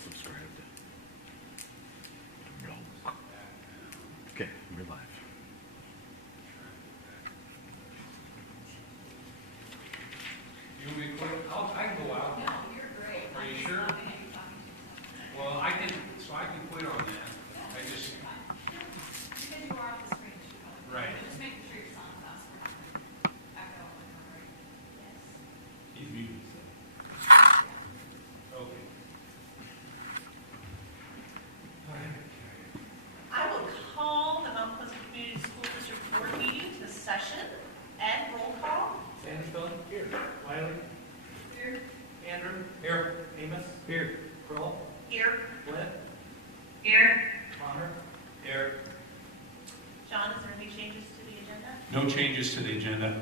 unsubscribed. Okay, we're live. You want me to quit? I can go out. No, you're great. Are you I'm just sure? laughing at you talking to Well, I can quit on that. yourself. I just, Because you are off the screen, too. Right. But just making sure your sound's us. We're not going to echo when we're right. Yes. he's muted, so. Yeah. Okay. I will call the Mount Pleasant Community School District Board meeting to session. Ed, roll call. Sanders, here. Wiley. Here. Andrew. Here. Amos. Here. Kroll. Here. Flint. Here. Connor. Here. John, is there any changes to the agenda? No changes to the agenda.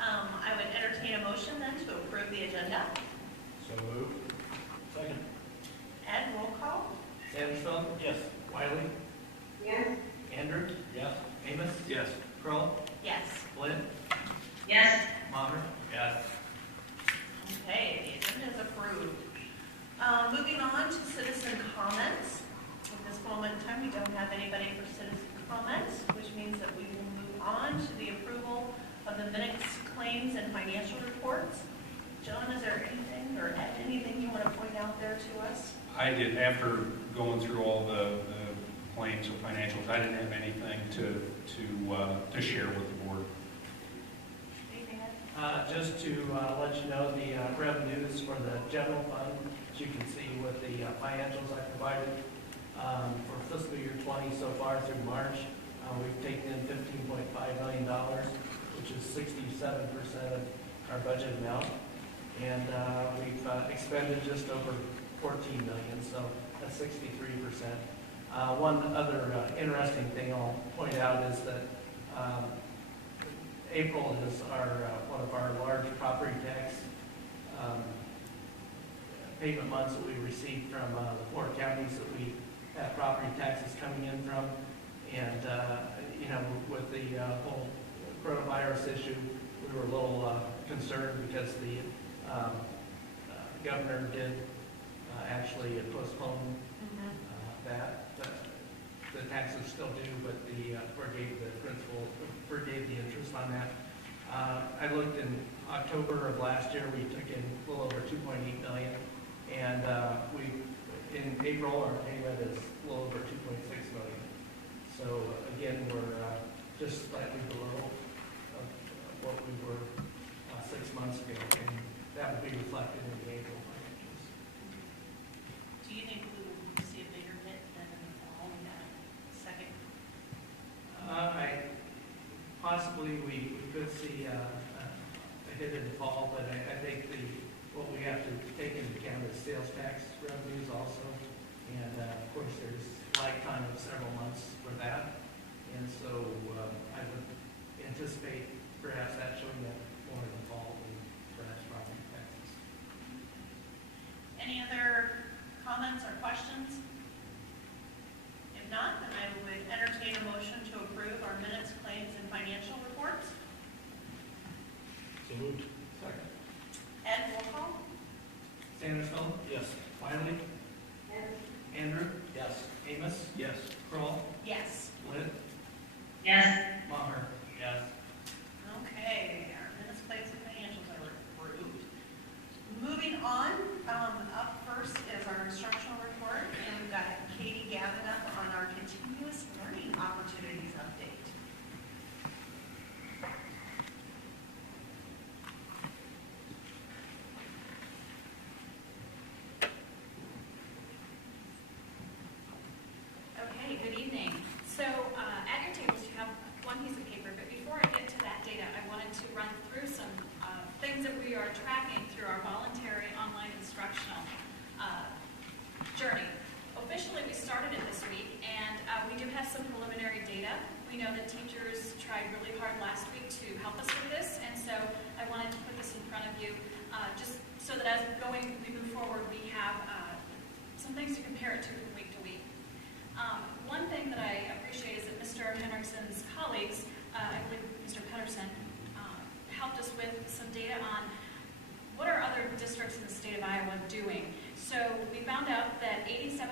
I would entertain a motion then to approve the agenda. So moved. Second. Ed, roll call. Sanders, yes. Wiley. Yes. Andrew. Yes. Amos. Yes. Kroll. Yes. Flint. Yes. Connor. Yes. Okay, the agenda is approved. Moving on to citizen comments. At this moment in time, we don't have anybody for citizen comments, which means that we will move on to the approval of the minutes, claims, and financial reports. John, is there anything, or Ed, anything you want to point out there to us? I did, after going through all the claims and financials, I didn't have anything to share with the board. Anything, Ed? Just to let you know, the revenues for the general fund, as you can see with the financials I provided for fiscal year 20 so far through March, we've taken in $15.5 million, which is 67% of our budget amount. And we've expended just over $14 million, so that's 63%. One other interesting thing I'll point out is that April is one of our large property tax payment months that we received from the 4 counties that we have property taxes coming in from. And, with the whole coronavirus issue, we were a little concerned because the governor did actually postpone that. The taxes still due, but forgave the principal, forgave the interest on that. I looked in October of last year, we took in a little over $2.8 million, and in April, our payment is a little over $2.6 million. So again, we're just slightly below what we were 6 months ago, and that will be reflected in the April financials. Do you think we will see a bigger hit than in the fall in that second? Possibly we could see a hit in the fall, but I think what we have to take into account is sales tax revenues also. And of course, there's lag time of several months for that. And so I would anticipate perhaps that showing up more in the fall than perhaps property taxes. Any other comments or questions? If not, then I would entertain a motion to approve our minutes, claims, and financial reports. So moved. Second. Ed, roll call. Sandersville? Yes. Wiley? Yes. Andrew? Yes. Amos? Yes. Kroll? Yes. Flint? Yes. Maher? Yes. Okay, our minutes, claims, and financials are approved. Moving on, up first is our instructional report, and we've got Katie Gavin up on our continuous learning opportunities update. Okay, good evening. So at your tables, you have one piece of paper, but before I get to that data, I wanted to run through some things that we are tracking through our voluntary online instructional journey. Officially, we started it this week, and we do have some preliminary data. We know that teachers tried really hard last week to help us with this, and so I wanted to put this in front of you just so that as we move forward, we have some things to compare it to from week to week. One thing that I appreciate is that Mr. Henrikson's colleagues, I believe Mr. Pedersen, helped us with some data on what are other districts in the state of Iowa doing So we found out that 87.2%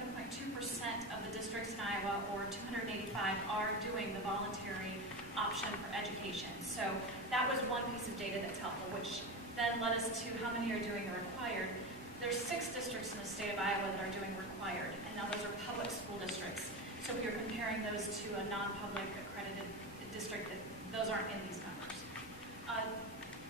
of the districts in Iowa, or 285, are doing the voluntary option for education. So that was one piece of data that's helpful, which then led us to how many are doing the required. There's 6 districts in the state of Iowa that are doing required, and now those are public school districts. So if you're comparing those to a non-public accredited district, those aren't in these numbers.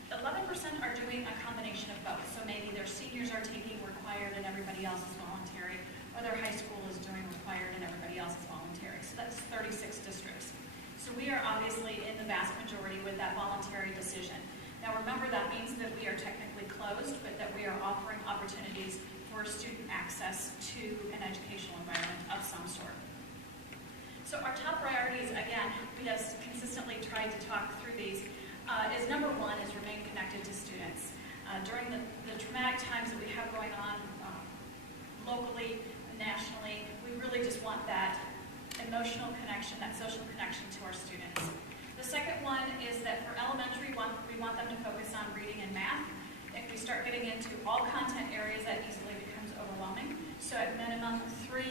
11% are doing a combination of both. So maybe their seniors are taking required and everybody else is voluntary, or their high school is doing required and everybody else is voluntary. So that's 36 districts. So we are obviously in the vast majority with that voluntary decision. Now remember, that means that we are technically closed, but that we are offering opportunities for student access to an educational environment of some sort. So our top priorities, again, we have consistently tried to talk through these, is number one is remain connected to students. During the traumatic times that we have going on locally, nationally, we really just want that emotional connection, that social connection to our students. The second one is that for elementary, we want them to focus on reading and math. If we start getting into all content areas, that easily becomes overwhelming. So at minimum, 3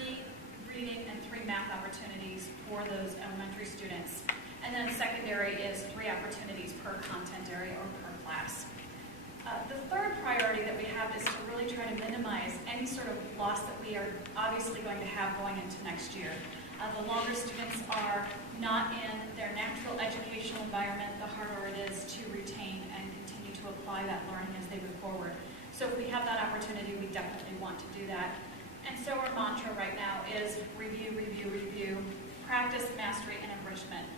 reading and 3 math opportunities for those elementary students. And then secondary is 3 opportunities per content area or per class. The third priority that we have is to really try to minimize any sort of loss that we are obviously going to have going into next year. The longer students are not in their natural educational environment, the harder it is to retain and continue to apply that learning as they move forward. So if we have that opportunity, we definitely want to do that. And so our mantra right now is review, review, review, practice, mastery, and enrichment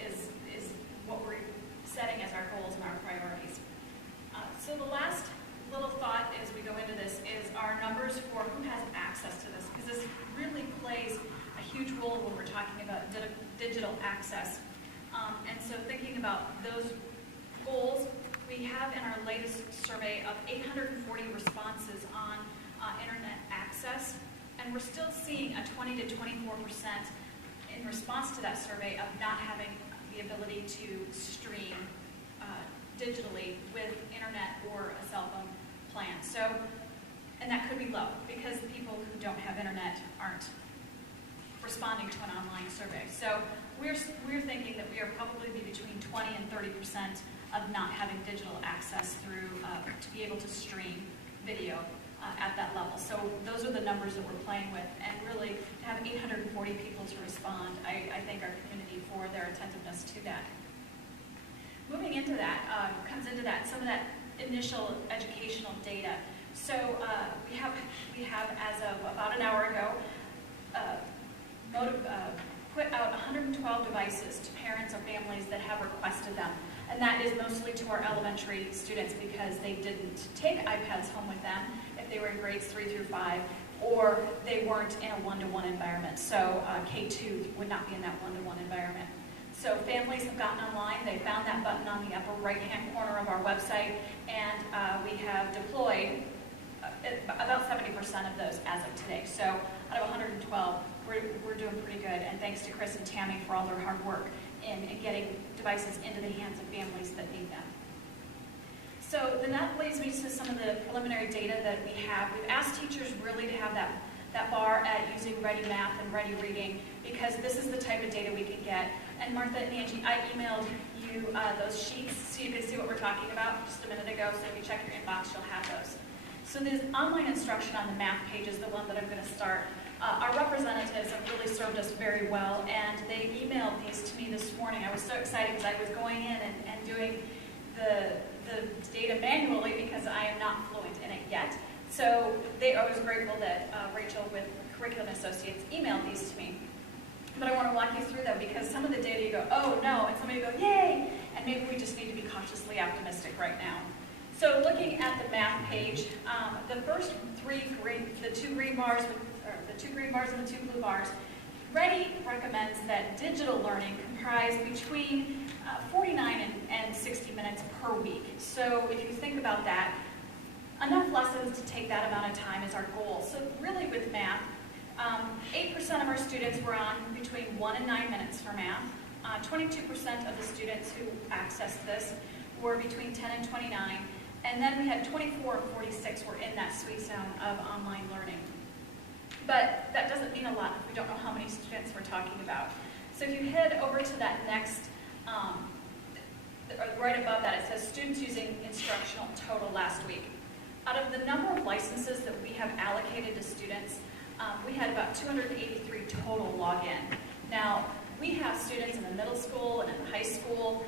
is what we're setting as our goals and our priorities. So the last little thought as we go into this is our numbers for who has access to this, because this really plays a huge role when we're talking about digital access. And so thinking about those goals, we have in our latest survey of 840 responses on internet access, and we're still seeing a 20 to 24% in response to that survey of not having the ability to stream digitally with internet or a cell phone plan. So, and that could be low because the people who don't have internet aren't responding to an online survey. So we're thinking that we are probably be between 20 and 30% of not having digital access through to be able to stream video at that level. So those are the numbers that we're playing with, and really to have 840 people to respond, I thank our community for their attentiveness to that. Moving into that, comes into that, some of that initial educational data. So we have as of about an hour ago, put out 112 devices to parents or families that have requested them. And that is mostly to our elementary students because they didn't take iPads home with them if they were in grades 3 through 5, or they weren't in a one-to-one environment. So K2 would not be in that one-to-one environment. So families have gotten online, they found that button on the upper right-hand corner of our website, and we have deployed about 70% of those as of today. So out of 112, we're doing pretty good, and thanks to Chris and Tammy for all their hard work in getting devices into the hands of families that need them. So then that leads me to some of the preliminary data that we have. We've asked teachers really to have that bar at using Ready Math and Ready Reading, because this is the type of data we can get. And Martha and Angie, I emailed you those sheets so you can see what we're talking about just a minute ago, so if you check your inbox, you'll have those. So this online instruction on the math page is the one that I'm going to start. Our representatives have really served us very well, and they emailed these to me this morning. I was so excited because I was going in and doing the data manually because I am not fluent in it yet. So I was grateful that Rachel with Curriculum Associates emailed these to me. But I want to walk you through them because some of the data you go, oh no, and some of you go, yay, and maybe we just need to be cautiously optimistic right now. So looking at the math page, the first the two green bars and the 2 blue bars, Ready recommends that digital learning comprise between 49 and 60 minutes per week. So if you think about that, enough lessons to take that amount of time is our goal. So really with math, 8% of our students were on between 1 and 9 minutes for math. 22% of the students who accessed this were between 10 and 29. And then we had 24 and 46 were in that squeeze down of online learning. But that doesn't mean a lot if we don't know how many students we're talking about. So if you head over to that next, right above that, it says students using instructional total last week. Out of the number of licenses that we have allocated to students, we had about 283 total login. Now, we have students in the middle school and in the high school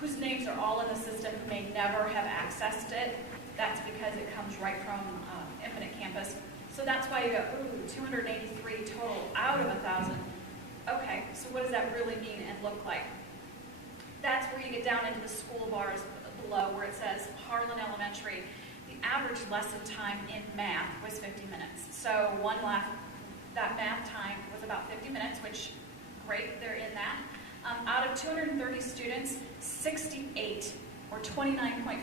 whose names are all in the system who may never have accessed it. That's because it comes right from Infinite Campus. So that's why you go, ooh, 283 total out of 1,000. Okay, so what does that really mean and look like? That's where you get down into the school bars below where it says Harlan Elementary. The average lesson time in math was 50 minutes. So that math time was about 50 minutes, which, great, they're in that. Out of 230 students, 68, or 29.5%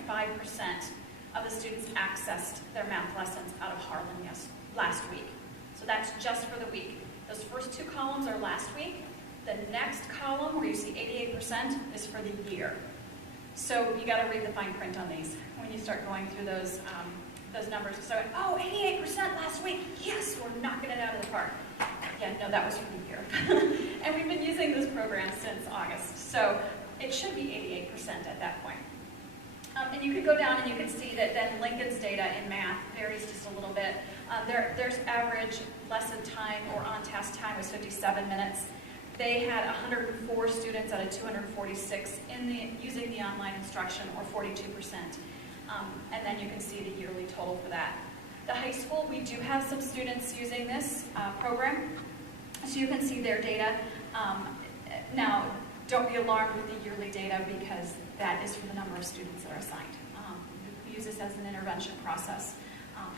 of the students accessed their math lessons out of Harlan last week. So that's just for the week. Those first two columns are last week. The next column, where you see 88%, is for the year. So you got to read the fine print on these when you start going through those numbers. So, oh, 88% last week. Yes, we're knocking it out of the park. Yeah, no, that was for the year. And we've been using this program since August. So it should be 88% at that point. And you could go down and you can see that then Lincoln's data in math varies just a little bit. There's average lesson time or on-task time was 57 minutes. They had 104 students out of 246 using the online instruction, or 42%. And then you can see the yearly total for that. The high school, we do have some students using this program, so you can see their data. Now, don't be alarmed with the yearly data because that is for the number of students that are assigned. We use this as an intervention process,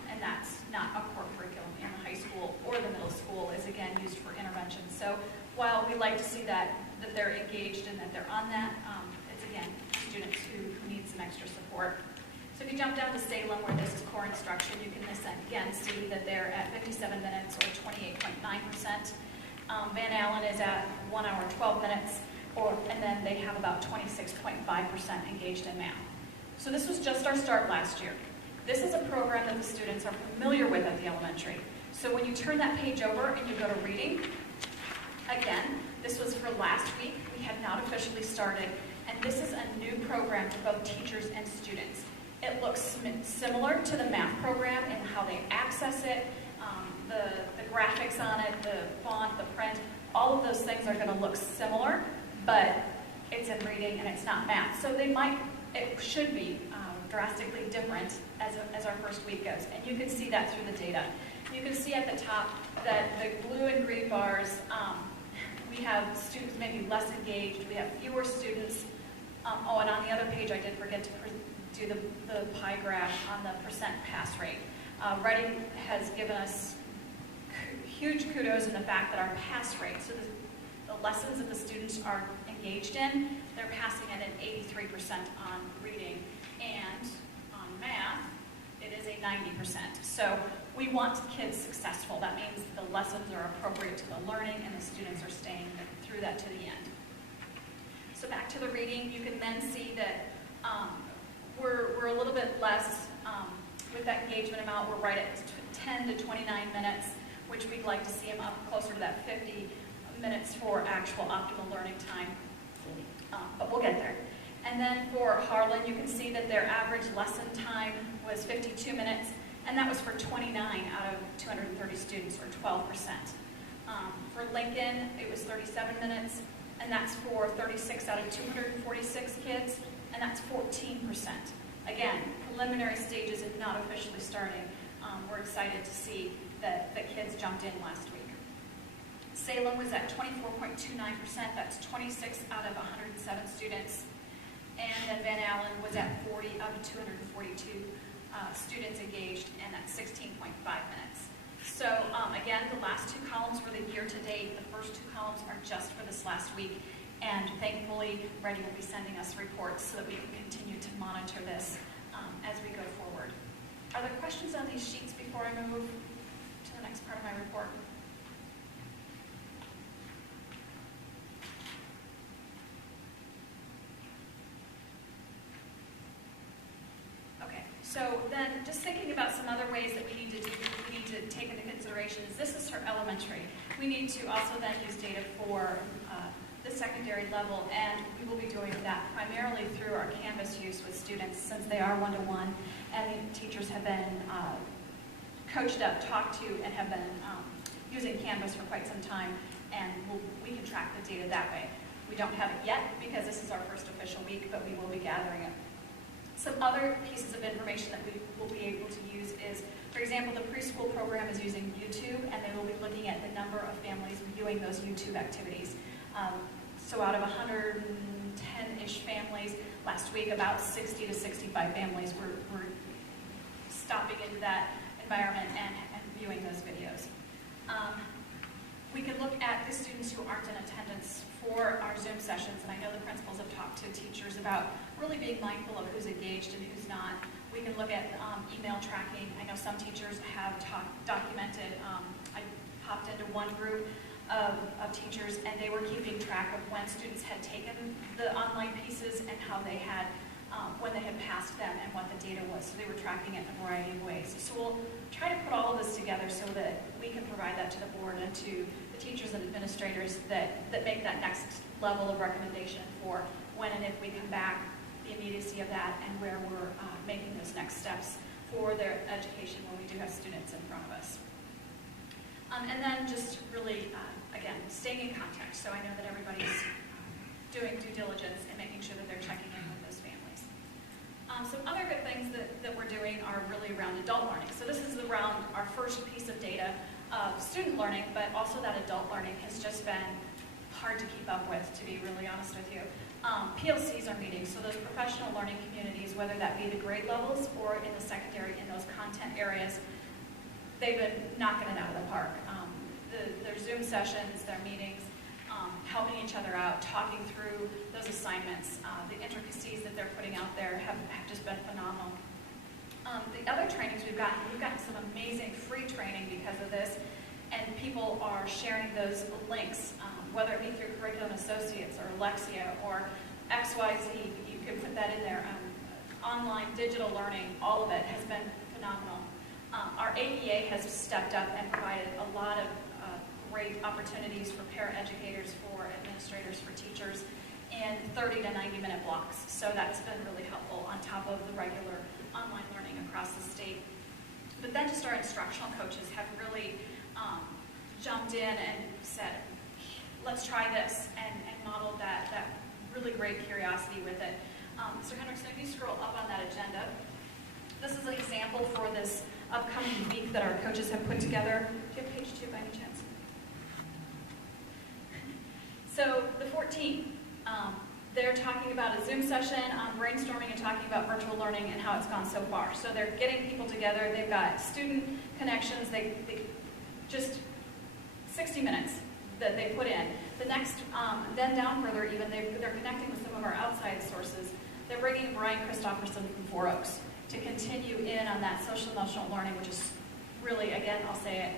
and that's not a core curriculum in the high school or the middle school. Is again used for intervention. So while we like to see that they're engaged and that they're on that, it's again students who need some extra support. So if you jump down to Salem, where this is core instruction, you can again see that they're at 57 minutes, or 28.9%. Van Allen is at 1 hour, 12 minutes, and then they have about 26.5% engaged in math. So this was just our start last year. This is a program that the students are familiar with at the elementary. So when you turn that page over and you go to reading, again, this was for last week. We had not officially started, and this is a new program for both teachers and students. It looks similar to the math program in how they access it, the graphics on it, the font, the print, all of those things are going to look similar, but it's in reading and it's not math. So it should be drastically different as our first week goes. And you can see that through the data. You can see at the top that the blue and green bars, we have students maybe less engaged, we have fewer students. Oh, and on the other page I did forget to do the pie graph on the percent pass rate. Reading has given us huge kudos in the fact that our pass rate, so the lessons that the students are engaged in, they're passing at an 83% on reading, and on math, it is a 90%. So we want kids successful. That means the lessons are appropriate to the learning and the students are staying through that to the end. So back to the reading, you can then see that we're a little bit less with that engagement amount. We're right at 10 to 29 minutes, which we'd like to see them up closer to that 50 minutes for actual optimal learning time. But we'll get there. And then for Harlan, you can see that their average lesson time was 52 minutes, and that was for 29 out of 230 students, or 12%. For Lincoln, it was 37 minutes, and that's for 36 out of 246 kids, and that's 14%. Again, preliminary stages and not officially starting. We're excited to see that the kids jumped in last week. Salem was at 24.29%, that's 26 out of 107 students. And then Van Allen was at 40 out of 242 students engaged, and that's 16.5 minutes. So again, the last two columns were the year-to-date. The first two columns are just for this last week. And thankfully, Ready will be sending us reports so that we can continue to monitor this as we go forward. Are there questions on these sheets before I move to the next part of my report? Okay, So then, just thinking about some other ways that we need to take into consideration is this is for elementary. We need to also then use data for the secondary level, and we will be doing that primarily through our Canvas use with students, since they are one-to-one, and the teachers have been coached up, talked to, and have been using Canvas for quite some time, and we can track the data that way. We don't have it yet because this is our first official week, but we will be gathering it. Some other pieces of information that we will be able to use is, for example, the preschool program is using YouTube, and they will be looking at the number of families viewing those YouTube activities. So out of 110-ish families, last week about 60 to 65 families were stopping into that environment and viewing those videos. We can look at the students who aren't in attendance for our Zoom sessions, and I know the principals have talked to teachers about really being mindful of who's engaged and who's not. We can look at email tracking. I know some teachers have documented. I hopped into one group of teachers, and they were keeping track of when students had taken the online pieces and how they had, when they had passed them and what the data was. So they were tracking it in a variety of ways. So we'll try to put all of this together so that we can provide that to the board and to the teachers and administrators that make that next level of recommendation for when and if we come back, the immediacy of that, and where we're making those next steps for their education when we do have students in front of us. And then just really, again, staying in contact. So I know that everybody's doing due diligence and making sure that they're checking in with those families. Some other good things that we're doing are really around adult learning. So this is around our first piece of data of student learning, but also that adult learning has just been hard to keep up with, to be really honest with you. PLCs are meeting, so those professional learning communities, whether that be the grade levels or in the secondary, in those content areas, they've been knocking it out of the park. Their Zoom sessions, their meetings, helping each other out, talking through those assignments, the intricacies that they're putting out there have just been phenomenal. The other trainings we've gotten some amazing free training because of this, and people are sharing those links, whether it be through Curriculum Associates or Alexia or XYZ, you can put that in there. Online digital learning, all of it has been phenomenal. Our APA has stepped up and provided a lot of great opportunities for paraeducators, for administrators, for teachers in 30 to 90 minute blocks. So that's been really helpful on top of the regular online learning across the state. But then just our instructional coaches have really jumped in and said, let's try this, and modeled that really great curiosity with it. Mr. Hendrickson, if you scroll up on that agenda, this is an example for this upcoming week that our coaches have put together. Do you have page 2 by any chance? So the 14th, they're talking about a Zoom session on brainstorming and talking about virtual learning and how it's gone so far. So they're getting people together. They've got student connections. They just 60 minutes that they put in. The next, then down further even, they're connecting with some of our outside sources. They're bringing Brian Christopherson from Four Oaks to continue in on that social emotional learning, which is really, again, I'll say it,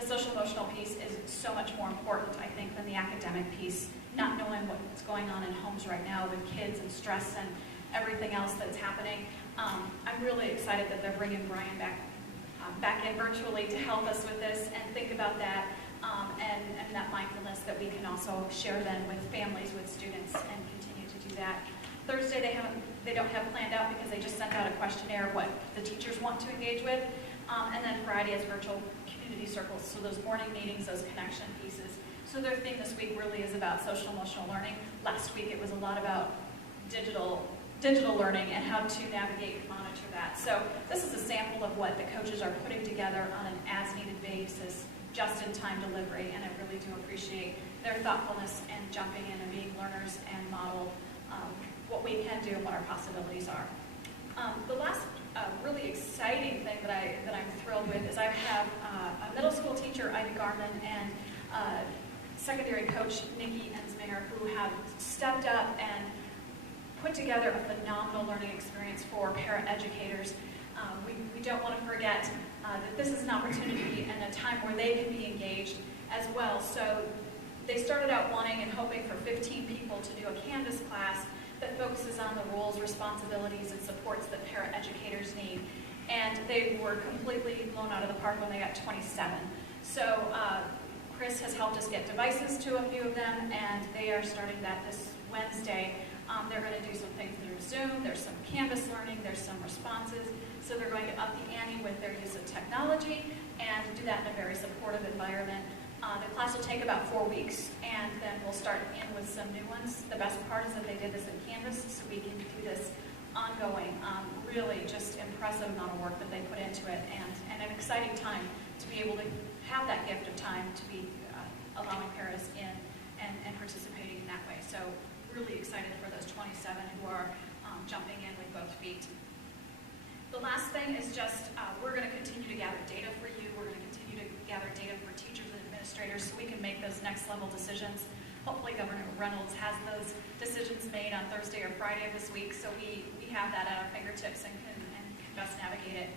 the social emotional piece is so much more important, I think, than the academic piece. Not knowing what's going on in homes right now with kids and stress and everything else that's happening. I'm really excited that they're bringing Brian back in virtually to help us with this and think about that, and that mindfulness that we can also share then with families, with students, and continue to do that. Thursday they don't have planned out because they just sent out a questionnaire of what the teachers want to engage with, and then Friday is virtual community circles, so those morning meetings, those connection pieces. So their theme this week really is about social emotional learning. Last week it was a lot about digital learning and how to navigate and monitor that. So this is a sample of what the coaches are putting together on an as-needed basis, just-in-time delivery, and I really do appreciate their thoughtfulness and jumping in and being learners and model what we can do and what our possibilities are. The last really exciting thing that I'm thrilled with is I have a middle school teacher, Ida Garman, and secondary coach, Nikki Ensminger, who have stepped up and put together a phenomenal learning experience for paraeducators. We don't want to forget that this is an opportunity and a time where they can be engaged as well. So they started out wanting and hoping for 15 people to do a Canvas class that focuses on the roles, responsibilities, and supports that paraeducators need. And they were completely blown out of the park when they got 27. So Chris has helped us get devices to a few of them, and they are starting that this Wednesday. They're going to do some things through Zoom. There's some Canvas learning. There's some responses. So they're going to up the ante with their use of technology and do that in a very supportive environment. The class will take about 4 weeks, and then we'll start in with some new ones. The best part is that they did this in Canvas, so we can do this ongoing. Really just impressive amount of work that they put into it, and an exciting time to be able to have that gift of time to be allowing paras in and participating in that way. So really excited for those 27 who are jumping in with both feet. The last thing is just we're going to continue to gather data for you. We're going to continue to gather data for teachers and administrators so we can make those next level decisions. Hopefully Governor Reynolds has those decisions made on Thursday or Friday of this week, so we have that at our fingertips and can best navigate it.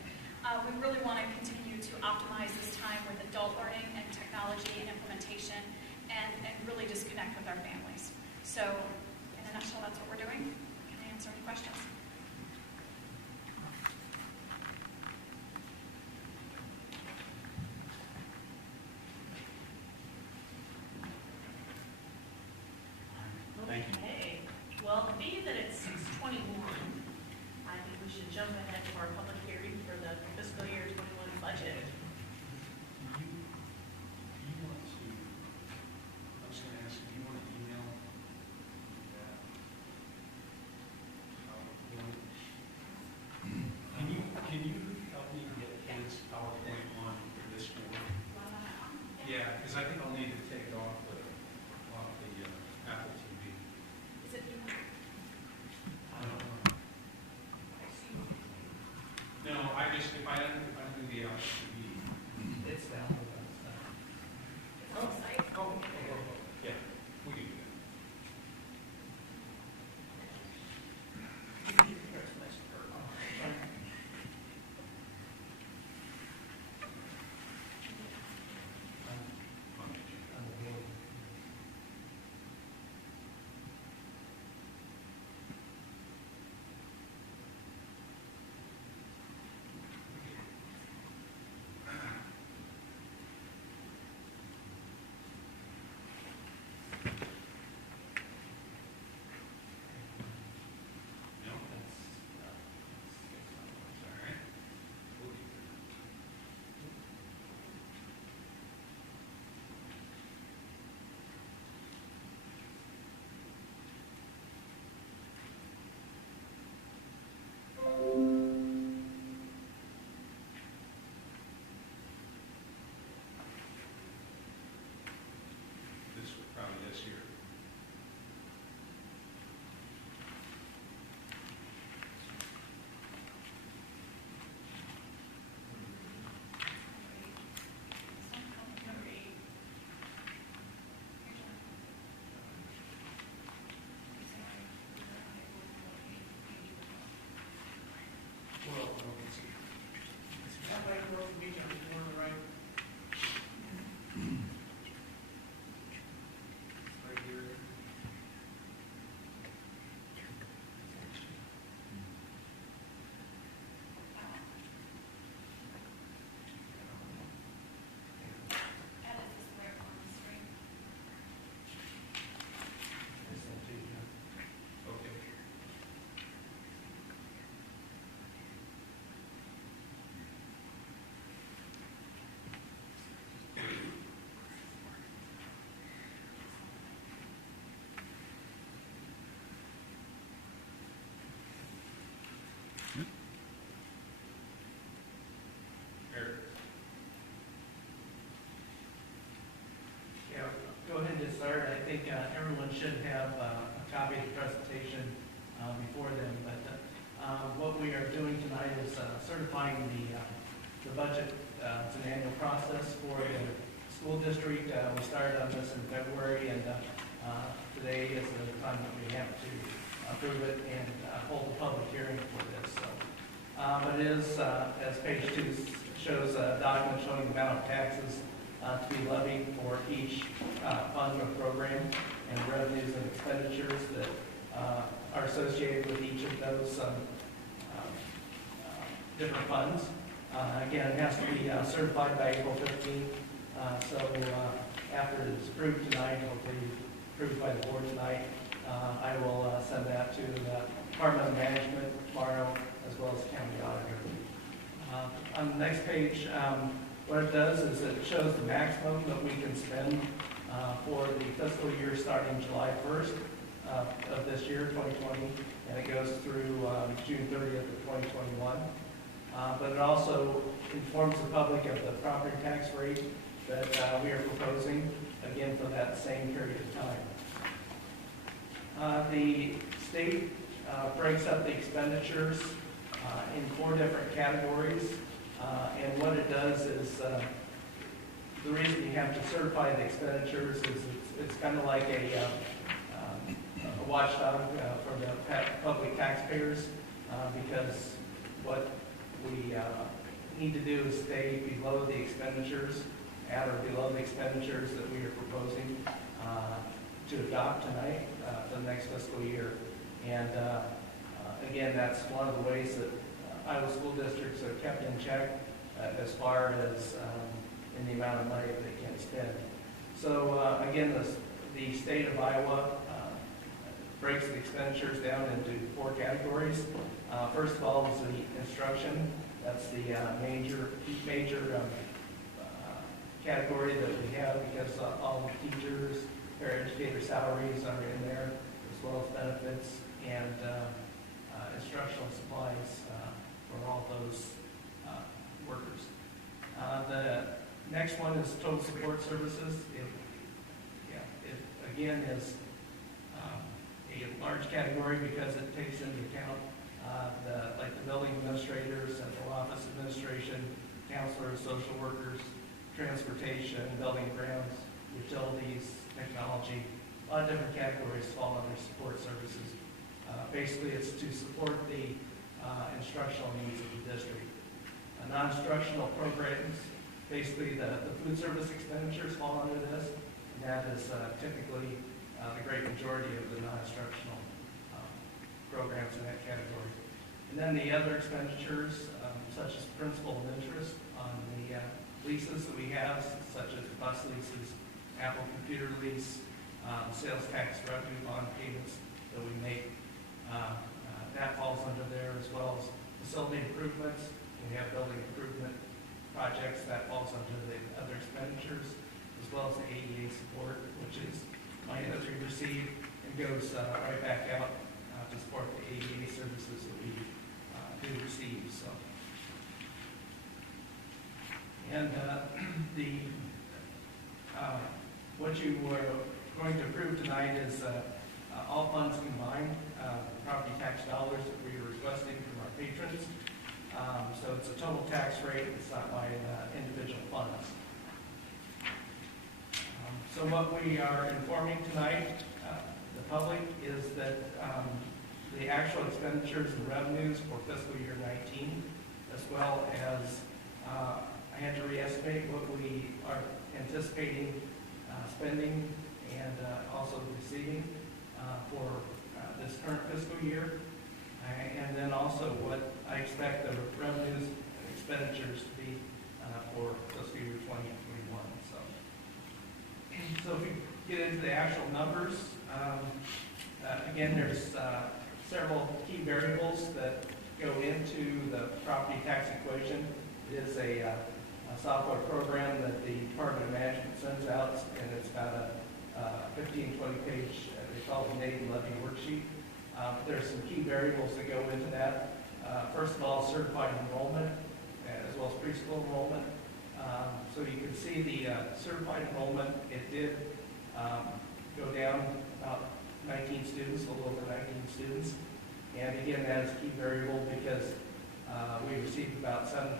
We really want to continue to optimize this time with adult learning and technology and implementation and really just connect with our families. So in a nutshell, that's what we're doing. Can I answer any questions? Thank you. Okay. Well, being that it's 6:21, I think we should jump ahead to our public hearing for the fiscal year 21 budget. Do you want to, I was going to ask, do you want to email that? Can you help me get his PowerPoint on for this board? Yeah, because I think I'll need to take it off the Apple TV. Is it you? I don't know. No, I just, if I don't do the Apple TV. It's down. It's on the site. Oh, yeah, we can do that. No? All right. We'll do that. This was probably this year. Well, let's see. Right here. That is this layer on the screen. Okay. Eric. Yeah, go ahead and get started. I think everyone should have a copy of the presentation before them, but what we are doing tonight is certifying the budget. It's an annual process for the school district. We started on this in February, and today is the time that we have to approve it and hold a public hearing for this. So, but it is, as page 2 shows, a document showing the amount of taxes to be levied for each fund or program, and revenues and expenditures that are associated with each of those different funds. Again, it has to be certified by April 15th. So after it's approved tonight, hopefully approved by the board tonight, I will send that to the Department of Management tomorrow, as well as county auditor. On the next page, what it does is it shows the maximum that we can spend for the fiscal year starting July 1st of this year, 2020, and it goes through June 30th of 2021. But it also informs the public of the property tax rate that we are proposing, again, for that same period of time. The state breaks up the expenditures in 4 different categories, and what it does is, the reason you have to certify the expenditures is it's kind of like a watchdog for the public taxpayers, because what we need to do is stay below the expenditures, at or below the expenditures that we are proposing to adopt tonight for the next fiscal year. And again, that's one of the ways that Iowa school districts are kept in check as far as in the amount of money that they can spend. So again, the state of Iowa breaks the expenditures down into 4 categories. First of all is the instruction. That's the major category that we have, because all the teachers, paraeducator salaries are in there, as well as benefits and instructional supplies for all those workers. The next one is total support services. It again is a large category because it takes into account like the building administrators, central office administration, counselors, social workers, transportation, building grounds, utilities, technology. A lot of different categories fall under support services. Basically, it's to support the instructional needs of the district. Non-instructional programs, basically the food service expenditures fall under this, and that is typically the great majority of the non-instructional programs in that category. And then the other expenditures, such as principal and interest on the leases that we have, such as bus leases, Apple computer lease, sales tax revenue bond payments that we make, that falls under there, as well as facility improvements. We have building improvement projects that falls under the other expenditures, as well as the ADA support, which is money that we receive and goes right back out to support the ADA services that we do receive. So, and what you were going to approve tonight is all funds combined, property tax dollars that we are requesting from our patrons. So it's a total tax rate. It's not by individual funds. So what we are informing tonight, the public, is that the actual expenditures and revenues for fiscal year 19, as well as I had to re-estimate what we are anticipating spending and also receiving for this current fiscal year, and then also what I expect the revenues and expenditures to be for fiscal year 2021. So if we get into the actual numbers, again, there's several key variables that go into the property tax equation. It is a software program that the Department of Management sends out, and it's got a 15, 20-page, they call it native levy worksheet. There's some key variables that go into that. First of all, certified enrollment, as well as preschool enrollment. So you can see the certified enrollment, it did go down about 19 students, a little over 19 students. And again, that is a key variable because we received about $7,000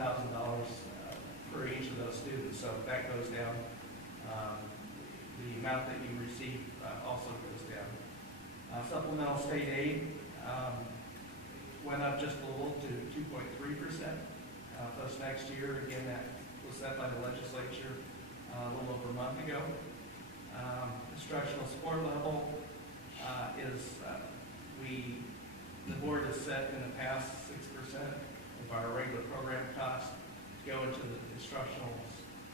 for each of those students. So if that goes down, the amount that you receive also goes down. Supplemental state aid went up just a little to 2.3%. Plus next year, again, that was set by the legislature a little over a month ago. Instructional support level is, we the board has set in the past 6% of our regular program costs to go into the instructional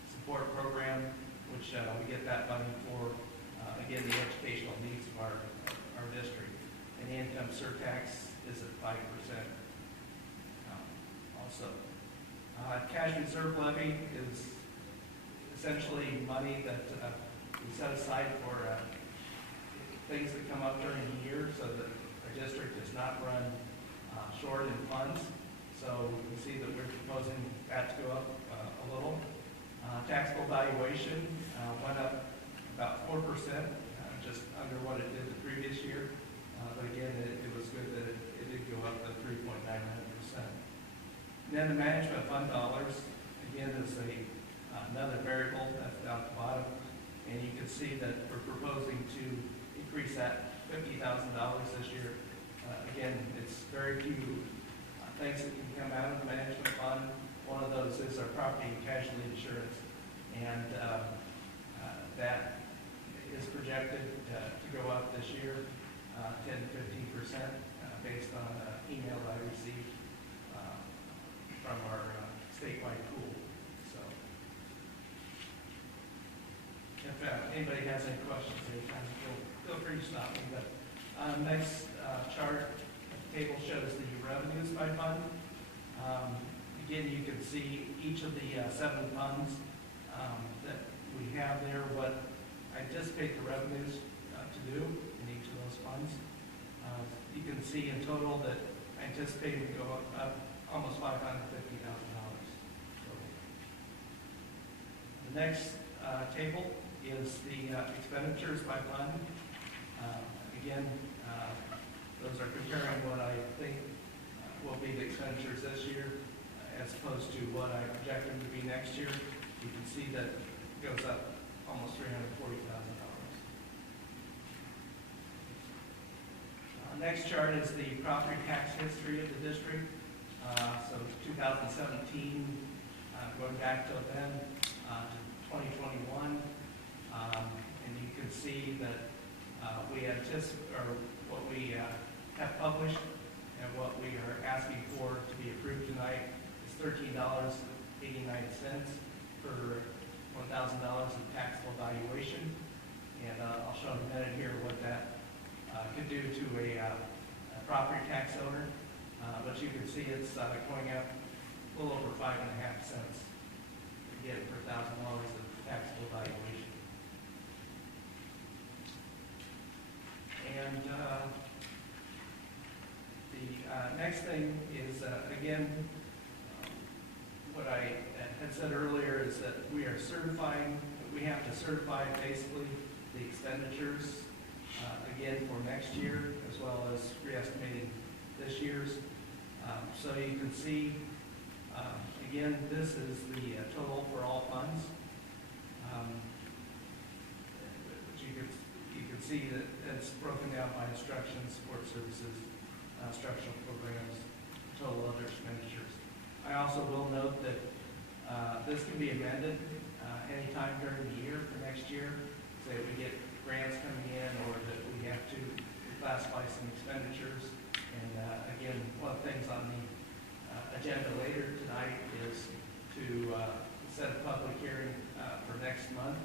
support program, which we get that money for, again, the educational needs of our district. And the income surtax is at 5% also. Cash reserve levy is essentially money that we set aside for things that come up during the year so that our district does not run short in funds. So you see that we're proposing that to go up a little. Taxable valuation went up about 4%, just under what it did the previous year. But again, it was good that it did go up to 3.99%. And then the management fund dollars, again, is another variable that's down at the bottom. And you can see that we're proposing to increase that $50,000 this year. Again, it's very few things that can come out of the management fund. One of those is our property and casualty insurance. And that is projected to go up this year 10 to 15% based on email I received from our statewide pool. So if anybody has any questions anytime, feel free to stop me. But next chart table shows the revenues by fund. Again, you can see each of the 7 funds that we have there, what I anticipate the revenues to do in each of those funds. You can see in total that I anticipate it to go up almost $550,000. So the next table is the expenditures by fund. Again, those are comparing what I think will be the expenditures this year as opposed to what I project them to be next year. You can see that it goes up almost $340,000. Next chart is the property tax history of the district. So 2017, going back till then, to 2021. And you can see that we anticipate, or what we have published and what we are asking for to be approved tonight is $13.89 per $1,000 in taxable valuation. And I'll show in a minute here what that could do to a property tax owner. But you can see it's going up a little over 5.5 cents to get per $1,000 of taxable valuation. And the next thing is, again, what I had said earlier is that we are certifying, we have to certify basically the expenditures, again, for next year, as well as re-estimating this year's. So you can see, again, this is the total for all funds. You can see that it's broken down by instruction, support services, instructional programs, total other expenditures. I also will note that this can be amended anytime during the year for next year. Say we get grants coming in or that we have to classify some expenditures. And again, one of the things on the agenda later tonight is to set a public hearing for next month,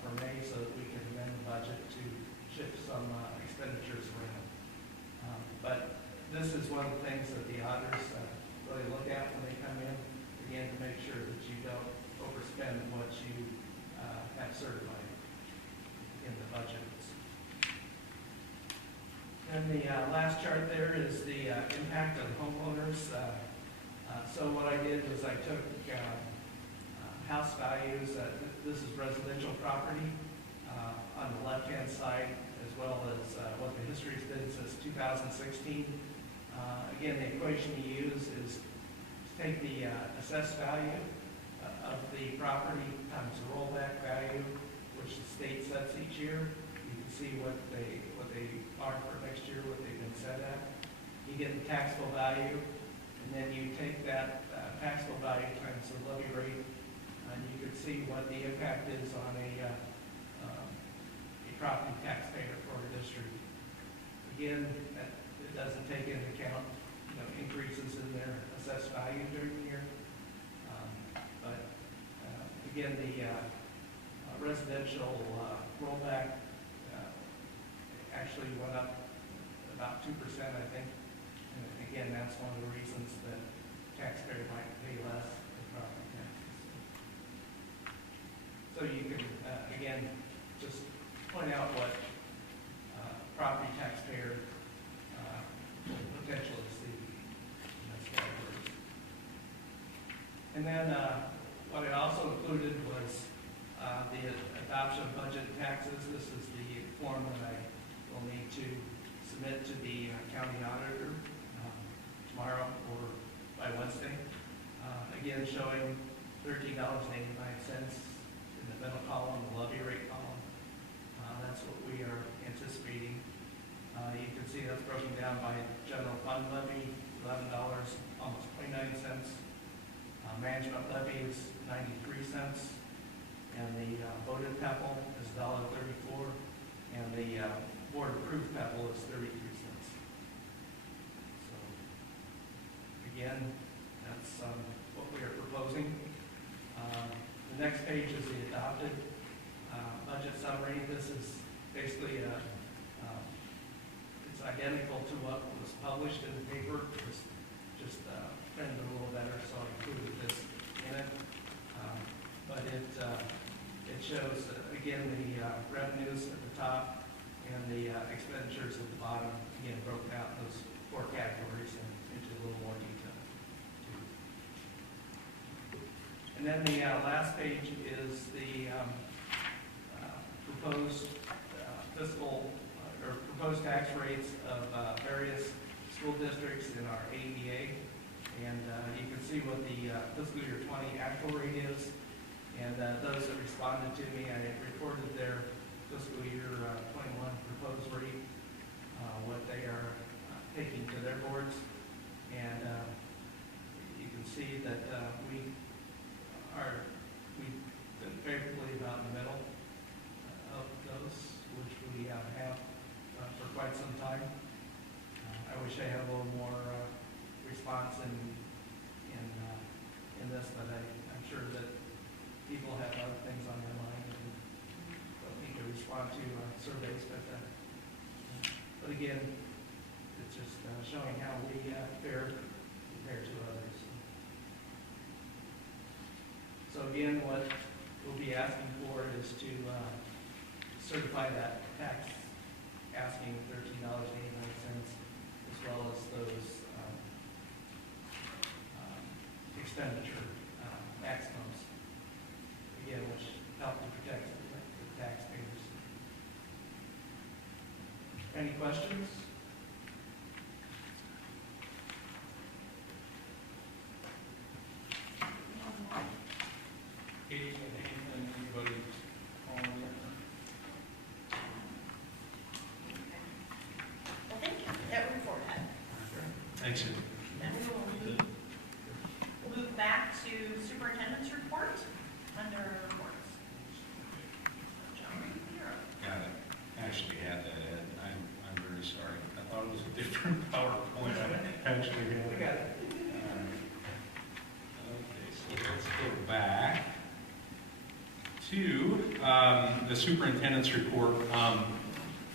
for May, so that we can amend the budget to shift some expenditures around. But this is one of the things that the auditors really look at when they come in, again, to make sure that you don't overspend what you have certified in the budgets. And the last chart there is the impact on homeowners. So what I did was I took house values. This is residential property on the left-hand side, as well as what the history's been since 2016. Again, the equation you use is to take the assessed value of the property times the rollback value, which the state sets each year. You can see what they are for next year, what they've been set at. You get the taxable value, and then you take that taxable value times the levy rate, and you can see what the impact is on a property taxpayer for a district. Again, assessed value during the year. But again, the residential rollback actually went up about 2%, I think. And again, that's one of the reasons that taxpayers might pay less in property taxes. So you can, again, just point out what property taxpayer will potentially see in those categories. And then what I also included was the adoption of budget taxes. This is the form that I will need to submit to the county auditor tomorrow or by Wednesday. Again, showing $13.89 in the middle column, the levy rate column. That's what we are anticipating. You can see that's broken down by general fund levy, $11, almost 29 cents. Management levy is 93 cents. And the voted PEPAL is $1.34. And the board approved PEPAL is 33 cents. So again, that's what we are proposing. The next page is the adopted budget summary. This is basically it's identical to what was published in the paper. It was just printed a little better, so I included this in it. But it shows again the revenues at the top and the expenditures at the bottom. Again, broken out in those four categories and into a little more detail. And then the last page is the proposed fiscal or proposed tax rates of various school districts in our ADA. And you can see what the fiscal year 20 actual rate is. And those that responded to me, I reported their fiscal year 21 proposed rate, what they are taking to their boards. And you can see that we've been favorably about in the middle of those, which we have for quite some time. I wish I had a little more response in this, but I'm sure that people have other things on their mind and don't need to respond to surveys. But again, it's just showing how we fare compared to others. So again, what we'll be asking for is to certify that tax asking $13.89, as well as those expenditure maximums, again, which help to protect the taxpayers. Any questions? Katie, anybody calling there? Well, thank you. That report had. Thanks. Then we'll move back to superintendent's report under reports. John, you're up. Got it. Actually had that, Ed. I'm very sorry. I thought it was a different PowerPoint. I actually had We it. got it. Okay, so let's go back to the superintendent's report.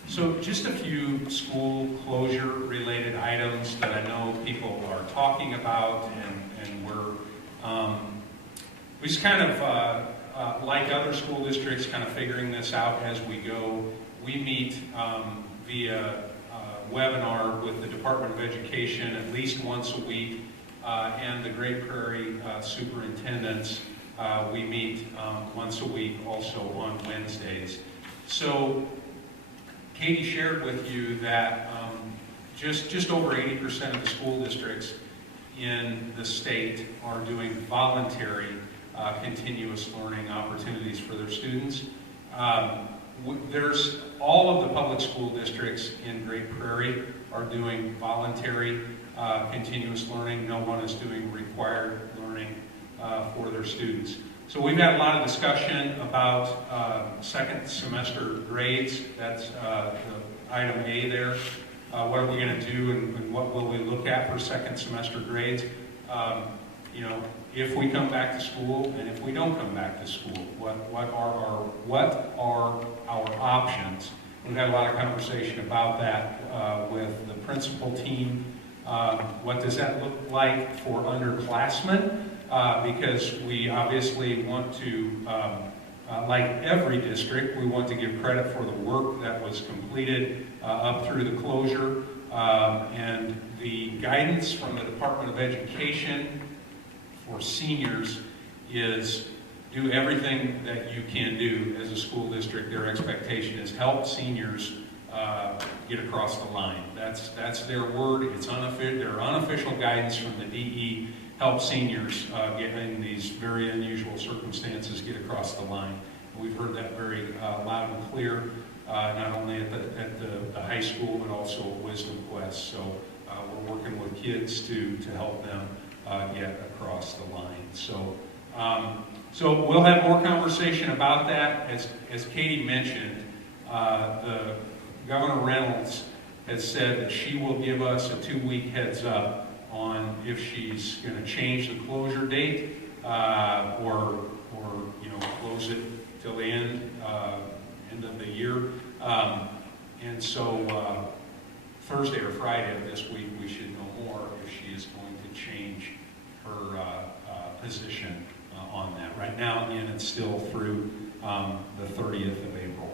So just a few school closure related items that I know people are talking about, and we just kind of, like other school districts, kind of figuring this out as we go. We meet via webinar with the Department of Education at least once a week, and the Great Prairie superintendents, we meet once a week also on Wednesdays. So Katie shared with you that just over 80% of the school districts in the state are doing voluntary continuous learning opportunities for their students. There's all of the public school districts in Great Prairie are doing voluntary continuous learning. No one is doing required learning for their students. So we've had a lot of discussion about second semester grades. That's the item A there. What are we going to do and what will we look at for second semester grades? you know, if we come back to school and if we don't come back to school, what are our options? We've had a lot of conversation about that with the principal team. What does that look like for underclassmen? Because we obviously want to, like every district, we want to give credit for the work that was completed up through the closure. And the guidance from the Department of Education for seniors is do everything that you can do as a school district. Their expectation is help seniors get across the line. That's their word. It's their unofficial guidance from the DE. Help seniors get in these very unusual circumstances get across the line. And we've heard that very loud and clear, not only at the high school but also at Wisdom Quest. So we're working with kids to help them get across the line. So so we'll have more conversation about that. As Katie mentioned, the Governor Reynolds has said that she will give us a 2-week heads up on if she's going to change the closure date or you know, close it till the end of the year. And so Thursday or Friday of this week we should know more if she is going to change her position on that. Right now, again, it's still through the 30th of April.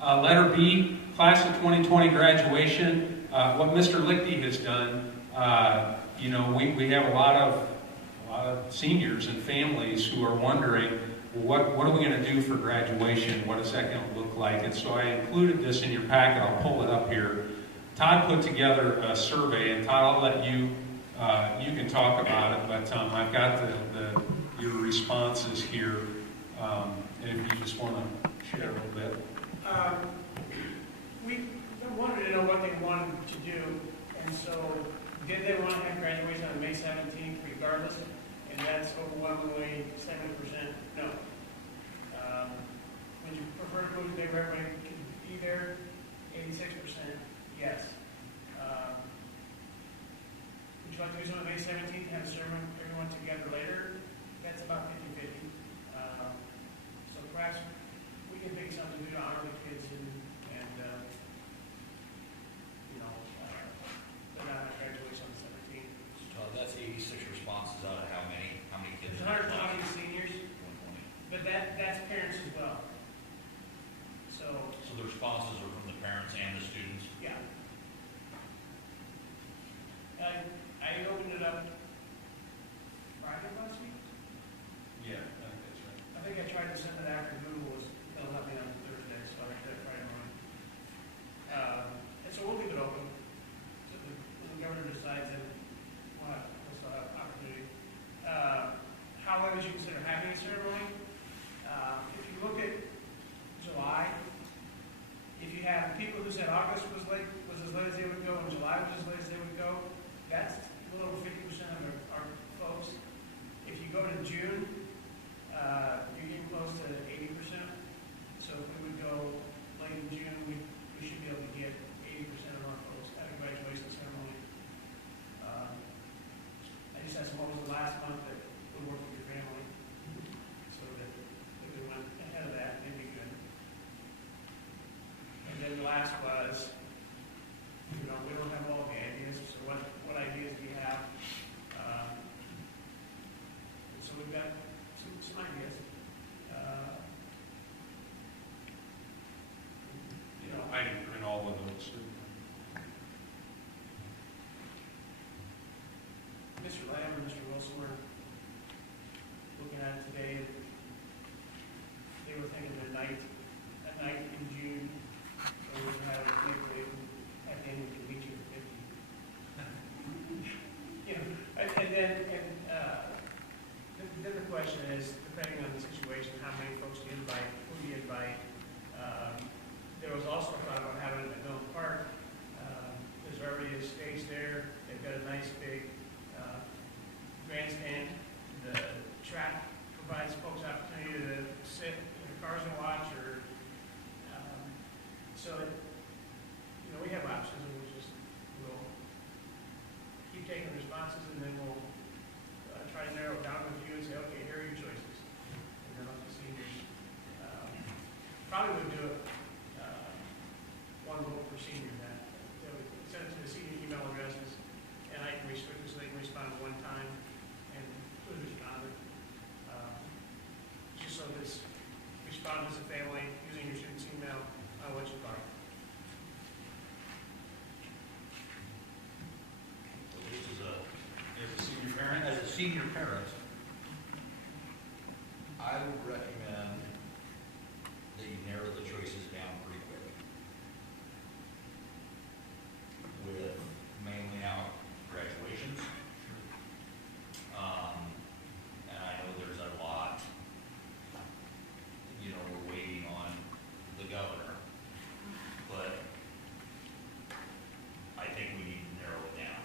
Letter B, class of 2020 graduation. What Mr. Lichty has done, you know, we have a lot of seniors and families who are wondering, well, what are we going to do for graduation? What is that going to look like? And so I included this in your packet. I'll pull it up here. Todd put together a survey, and Todd, I'll let you, you can talk about it, but I've got your responses here, and if you just want to share a little bit. We wanted to know what they wanted to do, and so did they want to have graduation on May 17th regardless? And that's overwhelmingly 70% no. Would you prefer to go to day where everybody could be there? 86% yes. Would you like to do something on May 17th, have a sermon, everyone together later? That's about 50-50. So perhaps we can think something to do to honor the kids and you know, they're not have graduation on the 17th. That's 86 responses out of how many? How many kids? There's 120 seniors, 120. but that's parents as well. So So the responses are from the parents and the students? yeah. I opened it up Friday last week. Yeah, I think that's right. I think I tried to send it after Google was going to let me on Thursday, so I did it Friday morning. And so we'll leave it open. So when the governor decides that we'll still have opportunity. How would you consider having a ceremony? If you look at July, if you have people who said August was as late as they would go and July was as late as they would go, that's a little over 50% of our folks. If you go to June, you're getting close to 80%. So if we would go late in June, we should be able to get 80% of our folks at a graduation ceremony. I just asked what was the last month that would work with your family, so that if we went ahead of that, it'd be good. And then the last was, you know, we don't have all the ideas, so what ideas do you have? So we've got some ideas. You know, I didn't print all of those. Mr. Lamb and Mr. Wilson were looking at it today. They were thinking a night in June, so we would have it maybe at the end we could meet you for 50. You know, and then the question is, depending on the situation, how many folks do you invite, who do you invite? There was also a thought about having it at Miller Park. There's already a space there. They've got a nice big grandstand. The track provides folks opportunity to sit in the cars and watch, or so that, you know, we have options, and we'll keep keep taking responses, and then we'll try to narrow it down with you and say, okay, here are your choices. And then let the seniors, probably would do it, one vote per senior, that they would send it to the senior email addresses, and I can restrict it so they can respond one time, and who's responded. Just so this respond as a family, using your student's email, what you like. So this is as a senior parent? As a senior parent, I would recommend that you narrow the choices down pretty quick. With mainly out graduations. And I know there's a lot, we're waiting on the governor, but I think we need to narrow it down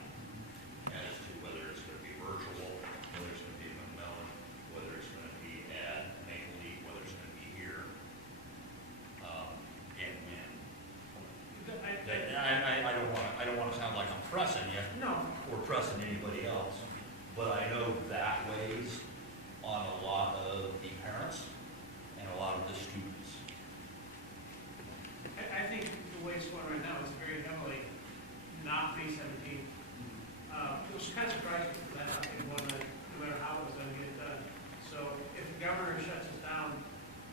as to whether it's going to be virtual, whether it's going to be in McMillan, whether it's going to be at Maple Leaf, whether it's going to be here, and when. I don't want to sound like I'm pressing you. No. Or pressing anybody else, but I know that weighs on a lot of the parents and a lot of the students. I think the way it's going right now is very heavily not May 17th. It was kind of surprising that I think one that no matter how it was going to get it done. So if the governor shuts us down,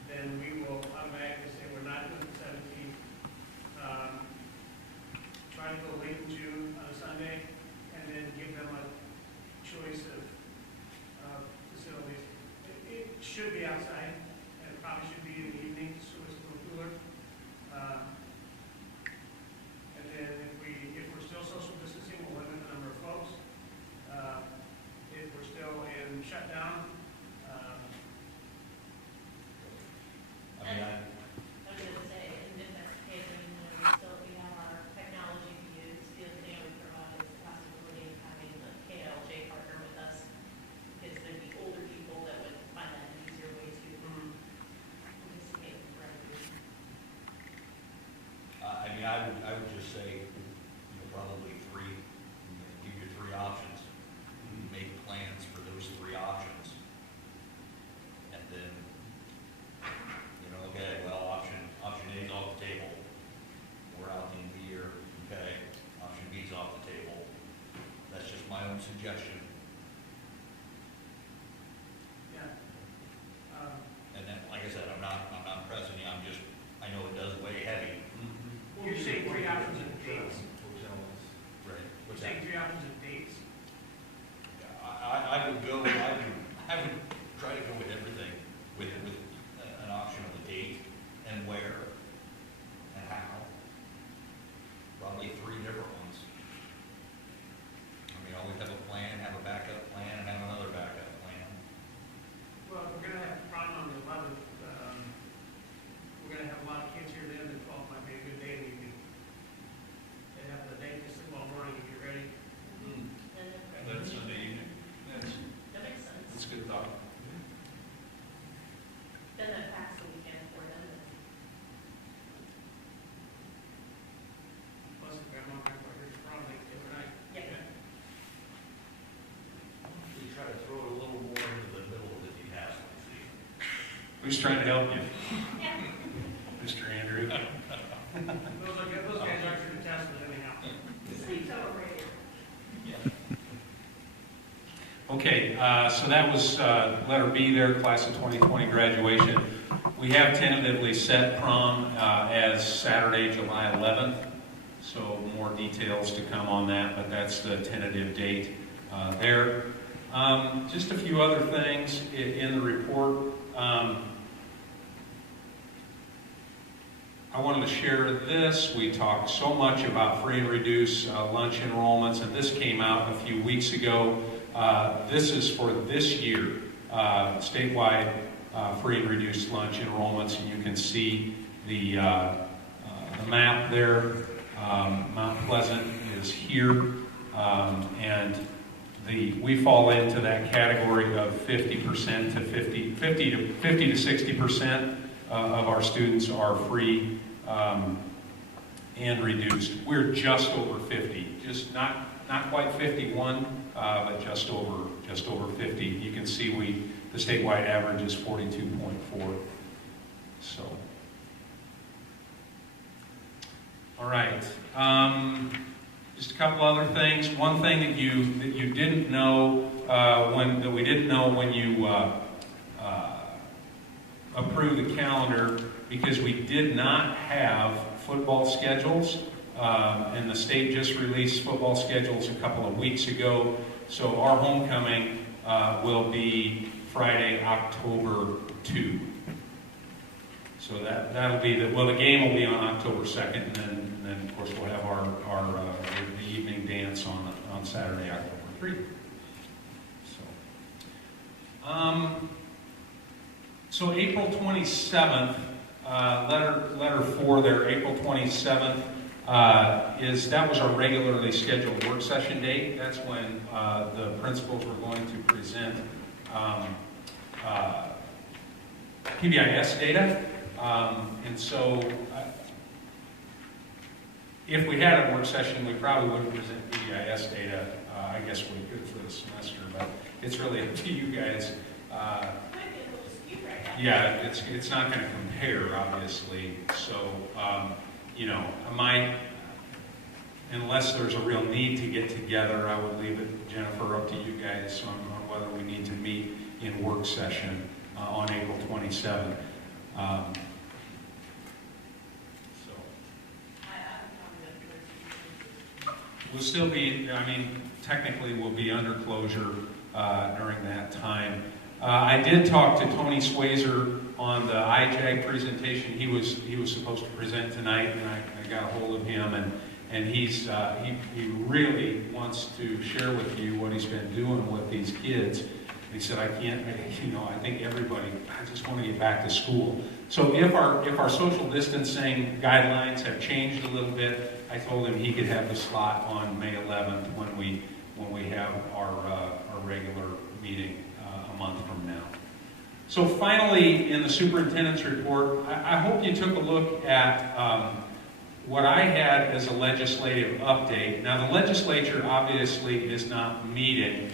then we will automatically say we're not doing the 17th. Try to go late in June on a Sunday, and then give them a choice of facilities. It should be outside, and it probably should be in the evening, so it's a little cooler. And then if we're still social distancing, we'll limit the number of folks. If we're still in shutdown, I was going to say, in different cases, we have our technology to use. The other thing I would provide is the possibility of having the KLJ partner with us, because there'd be older people that would find that an easier way to participate in graduation. I would just say, probably three, give you three options, make plans for those three options. And then, okay, well, option A is off the table. We're out the end of the year, okay. Option B is off the table. That's just my own suggestion. yeah. And then, like I said, I'm not pressing you, I know it does weigh heavy. You're saying three options of dates. Right. You're saying three options of dates. I would try to go with everything, with an option of the date and where and how. Probably three different ones. Always have a plan, have a backup plan, and have another backup plan. Well, if we're going to have prom on the 11th, we're going to have a lot of kids here then, the 12th might be a good day, and you can, they have the day to sleep all morning if you're ready. That's Sunday evening. That makes sense. That's a good thought. Then that packs the weekend for them. Plus, if grandma and grandpa are here for prom, they can overnight. Yeah. You try to throw it a little more into the middle of the decathlon season. Who's trying to help you? Yeah. Mr. Andrew? Those guys aren't your contestants anyhow. Sleep's overrated. Okay, so that was letter B there, class of 2020 graduation. We have tentatively set prom as Saturday, July 11th. So more details to come on that, but that's the tentative date there. Just a few other things in the report. I wanted to share this. We talked so much about free and reduced lunch enrollments, and this came out a few weeks ago. This is for this year, statewide free and reduced lunch enrollments, and you can see the map there. Mount Pleasant is here, and we fall into that category of 50% to 50 to 60% of our students are free and reduced. We're just over 50, just not quite 51, but just over 50. You can see the statewide average is 42.4. So, all right. Just a couple other things. One thing that you didn't know when you approved the calendar, because we did not have football schedules, and the state just released football schedules a couple of weeks ago. So our homecoming will be Friday, October 2. So that'll be the game will be on October 2nd, and then of course we'll have the evening dance on Saturday, October 3. So April 27th, letter 4 there, April 27th, that was our regularly scheduled work session date. That's when the principals were going to present PBIS data. And so if we had a work session, we probably wouldn't present PBIS data. I guess we could for the semester, but it's really up to you guys. Yeah, it's not going to compare, obviously. So, unless there's a real need to get together, I would leave it, Jennifer, up to you guys on whether we need to meet in work session on April 27th. We'll still be, technically we'll be under closure during that time. I did talk to Tony Swayzer on the IJAG presentation. He was supposed to present tonight, and I got a hold of him, and he really wants to share with you what he's been doing with these kids. He said, I think everybody, I just want to get back to school. So if our social distancing guidelines have changed a little bit, I told him he could have the slot on May 11th when we have our regular meeting a month from now. So finally, in the superintendent's report, I hope you took a look at what I had as a legislative update. Now, the legislature obviously is not meeting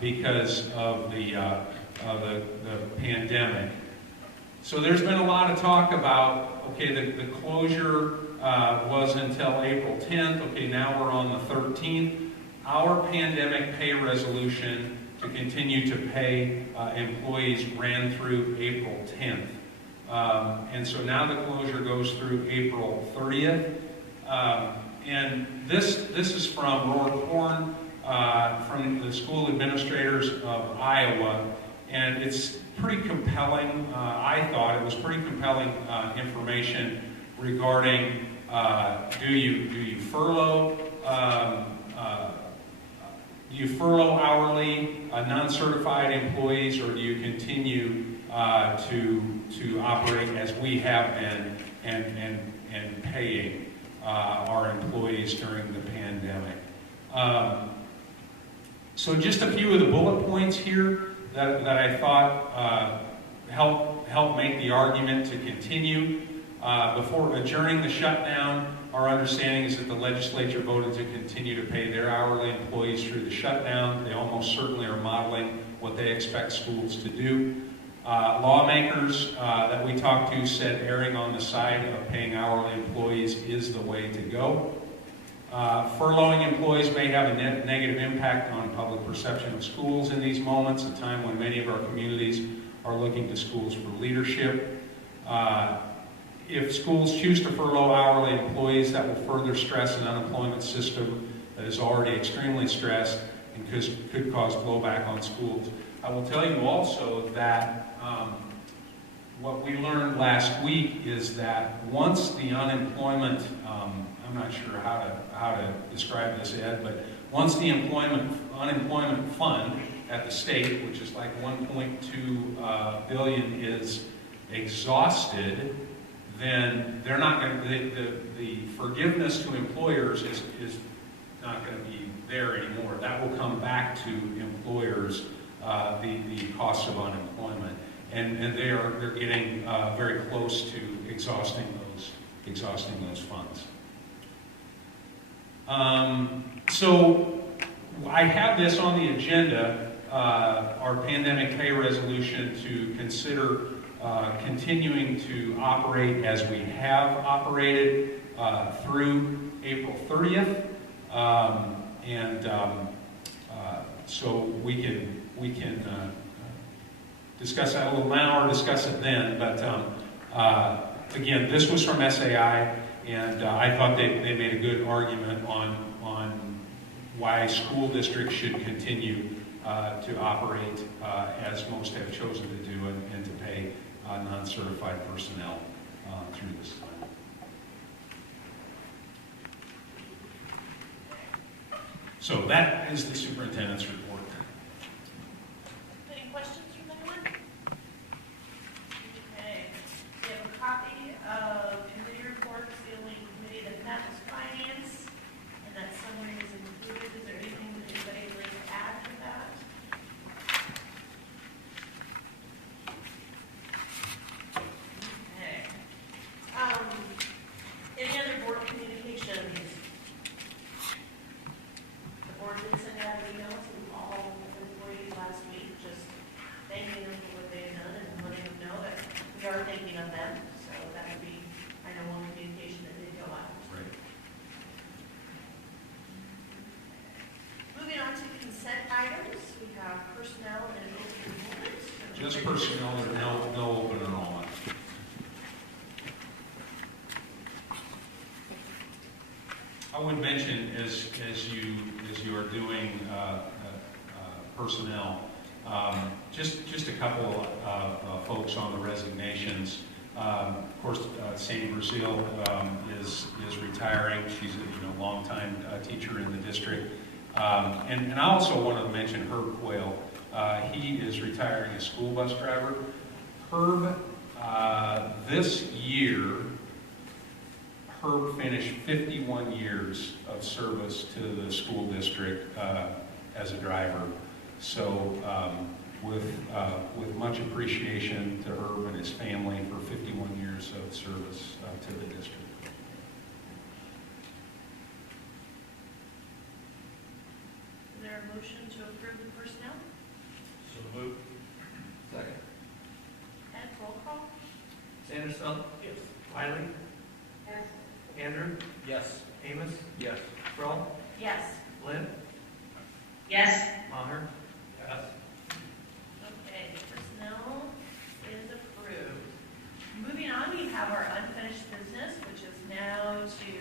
because of the pandemic. So there's been a lot of talk about, okay, the closure was until April 10th. Okay, now we're on the 13th. Our pandemic pay resolution to continue to pay employees ran through April 10th. And so now the closure goes through April 30th. And this is from Roar Horn, from the school administrators of Iowa. And it's pretty compelling. I thought it was pretty compelling information regarding do you furlough hourly non-certified employees, or do you continue to operate as we have been and paying our employees during the pandemic? So just a few of the bullet points here that I thought help make the argument to continue. Before adjourning the shutdown, our understanding is that the legislature voted to continue to pay their hourly employees through the shutdown. They almost certainly are modeling what they expect schools to do. Lawmakers that we talked to said erring on the side of paying hourly employees is the way to go. Furloughing employees may have a negative impact on public perception of schools in these moments, a time when many of our communities are looking to schools for leadership. If schools choose to furlough hourly employees, that will further stress an unemployment system that is already extremely stressed and could cause blowback on schools. I will tell you also that what we learned last week is that once the unemployment, I'm not sure how to describe this, Ed, but once the unemployment fund at the state, which is like 1.2 billion, is exhausted, then they're not going to, the forgiveness to employers is not going to be there anymore. That will come back to employers, the cost of unemployment. And they're getting very close to exhausting exhausting those funds. So I have this on the agenda, our pandemic pay resolution, to consider continuing to operate as we have operated through April 30th. So we can discuss that a little now or discuss it then. But again, this was from SAI, and I thought they made a good argument on why school districts should continue to operate as most have chosen to do, and to pay non-certified personnel through this time. So that is the superintendent's report. Any questions from anyone? Okay, we have a copy of committee reports dealing committee that met with finance, and that summary is included. Is there anything that anybody would like to add to that? Okay. Any other board communications? The board did send out an email to all employees last week, just thanking them for what they've done and letting them know that we are thinking of them. So that would be, I know, one communication that did go out. Right. Moving on to consent items, we have personnel and open enrollment. Just personnel, there's no open enrollment. I would mention, as you are doing personnel, just a couple of folks on the resignations. Of course, Sandy Brazil is retiring. She's a longtime teacher in the district. And I also wanted to mention Herb Quayle. He is retiring as school bus driver. Herb, this year, Herb finished 51 years of service to the school district as a driver. So with much appreciation to Herb and his family for 51 years of service to the district. Is there a motion to approve the personnel? So moved. Second. And roll call? Sandersville? Yes. Wiley? Yes. Andrew? Yes. Amos? Yes. Kroll? Yes. Lynn? Yes. Maher? Yes. Okay, personnel is approved. Moving on, we have our unfinished business, which is now to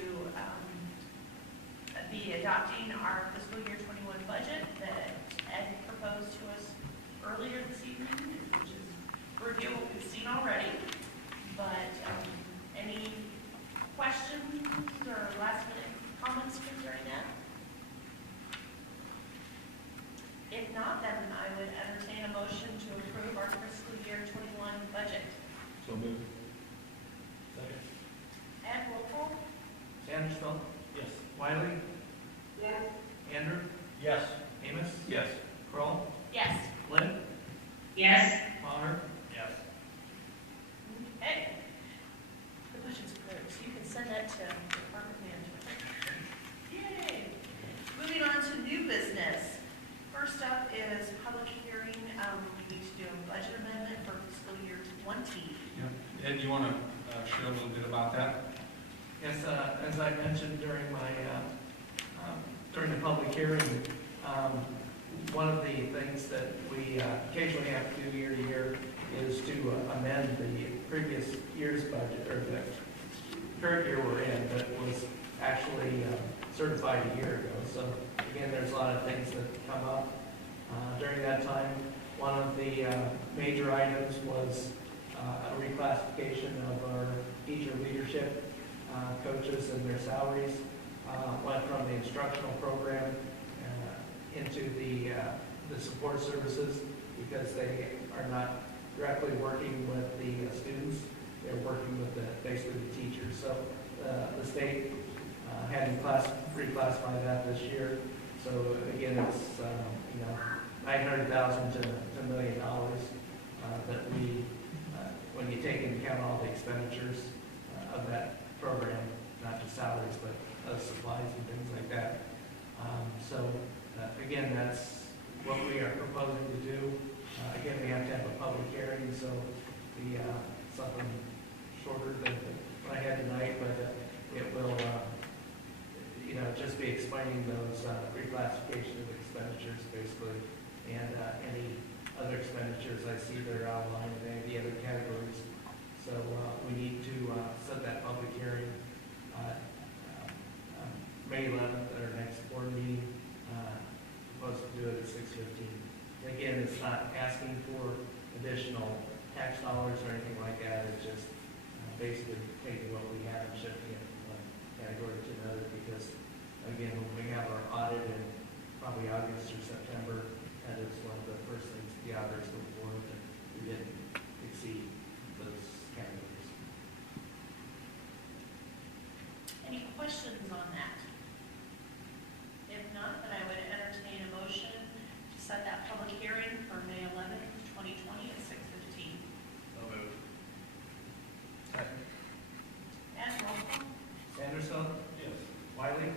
be adopting our fiscal year 21 budget that Ed proposed to us earlier this evening, which is a review of what we've seen already. But any questions or last minute comments concerning that? If not, then I would entertain a motion to approve our fiscal year 21 budget. So moved. Second. Ed, roll call? Sandersville? Yes. Wiley? Yes. Andrew? Yes. Amos? Yes. Kroll? Yes. Lynn? Yes. Maher? Yes. Okay. The budget's approved, so you can send that to department management. Yay. Moving on to new business. First up is public hearing. We need to do a budget amendment for fiscal year 20. Yeah. Ed, you want to share a little bit about that? Yes, as I mentioned during the public hearing, one of the things that we occasionally have to do year to year is to amend the previous year's budget, or the current year we're in, that was actually certified a year ago. So again, there's a lot of things that come up during that time. One of the major items was a reclassification of our teacher leadership coaches and their salaries. Went from the instructional program into the support services, because they are not directly working with the students. They're working with basically the teachers. So the state had to reclassify that this year. So again, it's $900,000 to $1 million that we, when you take into account all the expenditures of that program, not just salaries, but supplies and things like that. Again, that's what we are proposing to do. Again, we have to have a public hearing, so something shorter than what I had tonight, but it will, just be explaining those reclassification of expenditures, basically, and any other expenditures I see that are outlined in any of the other categories. So we need to set that public hearing May 11th at our next board meeting. Supposed to do it at 6:15. Again, it's not asking for additional tax dollars or anything like that. It's just basically taking what we have and shifting it from one category to another, because again, when we have our audit in probably August or September, that is one of the first things the auditors look for, that we didn't exceed those categories. Any questions on that? If not, then I would entertain a motion to set that public hearing for May 11th, 2020 at 6:15. So moved. And roll call? Sanderson? Yes. Wiley?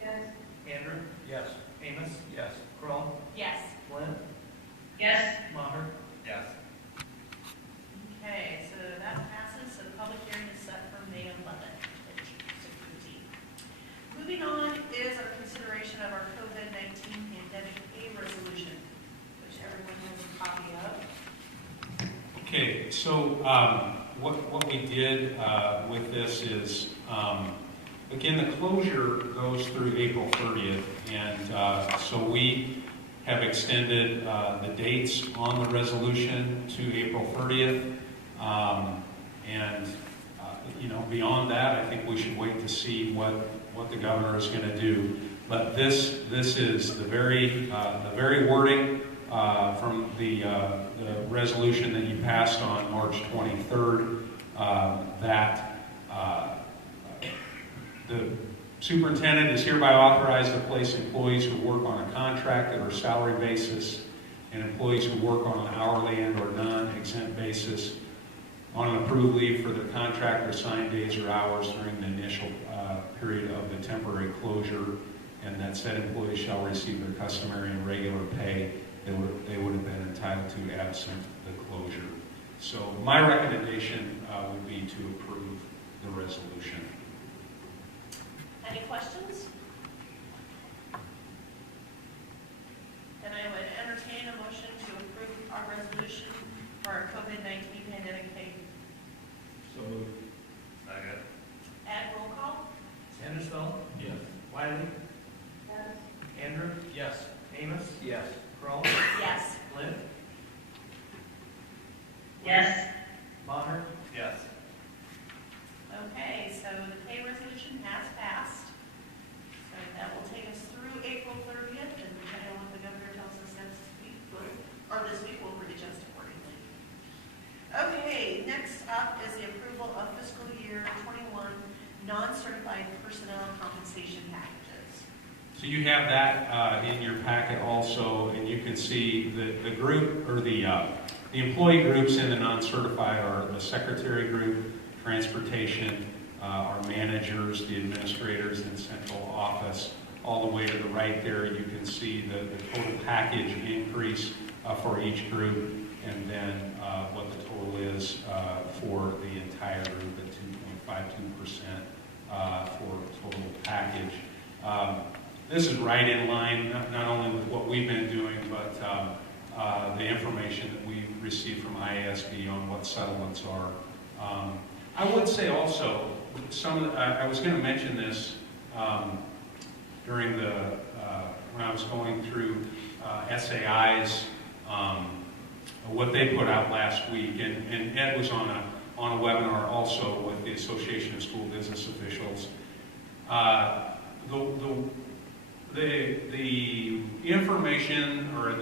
Yes. Andrew? Yes. Amos? Yes. Kroll? Yes. Flynn? Yes. Maher? Yes. Okay, so that passes, so the public hearing is set for May 11th at 6:15. Moving on is our consideration of our COVID-19 pandemic aid resolution, which everyone has a copy of. Okay, so what we did with this is, again, the closure goes through April 30th, and so we have extended the dates on the resolution to April 30th. Beyond that, I think we should wait to see what the governor is going to do. But this is the very wording from the resolution that you passed on March 23rd, that the superintendent is hereby authorized to place employees who work on a contracted or salary basis and employees who work on an hourly and or non-exempt basis on an approved leave for their contract or assigned days or hours during the initial period of the temporary closure, and that said employees shall receive their customary and regular pay they would have been entitled to absent the closure. So my recommendation would be to approve the resolution. Any questions? Then I would entertain a motion to approve our resolution for our COVID-19 pandemic pay. So moved. Second. Add roll call? Sanderson? Yes. Wiley? Yes. Andrew? Yes. Amos? Yes. Kroll? Yes. Flynn? Yes. Maher? Yes. Okay, so the pay resolution has passed. So that will take us through April 30th, and depending on what the governor tells us next week, this week, we'll readjust accordingly. Okay, next up is the approval of fiscal year 21 non-certified personnel compensation packages. So you have that in your packet also, and you can see the group, or the employee groups in the non-certified are the secretary group, transportation, our managers, the administrators in central office. All the way to the right there, you can see the total package increase for each group, and then what the total is for the entire group at 2.52% for total package. This is right in line, not only with what we've been doing, but the information that we received from IASB on what settlements are. I would say also, I was going to mention this during when I was going through SAI's, what they put out last week, and Ed was on a webinar also with the Association of School Business Officials. The information, or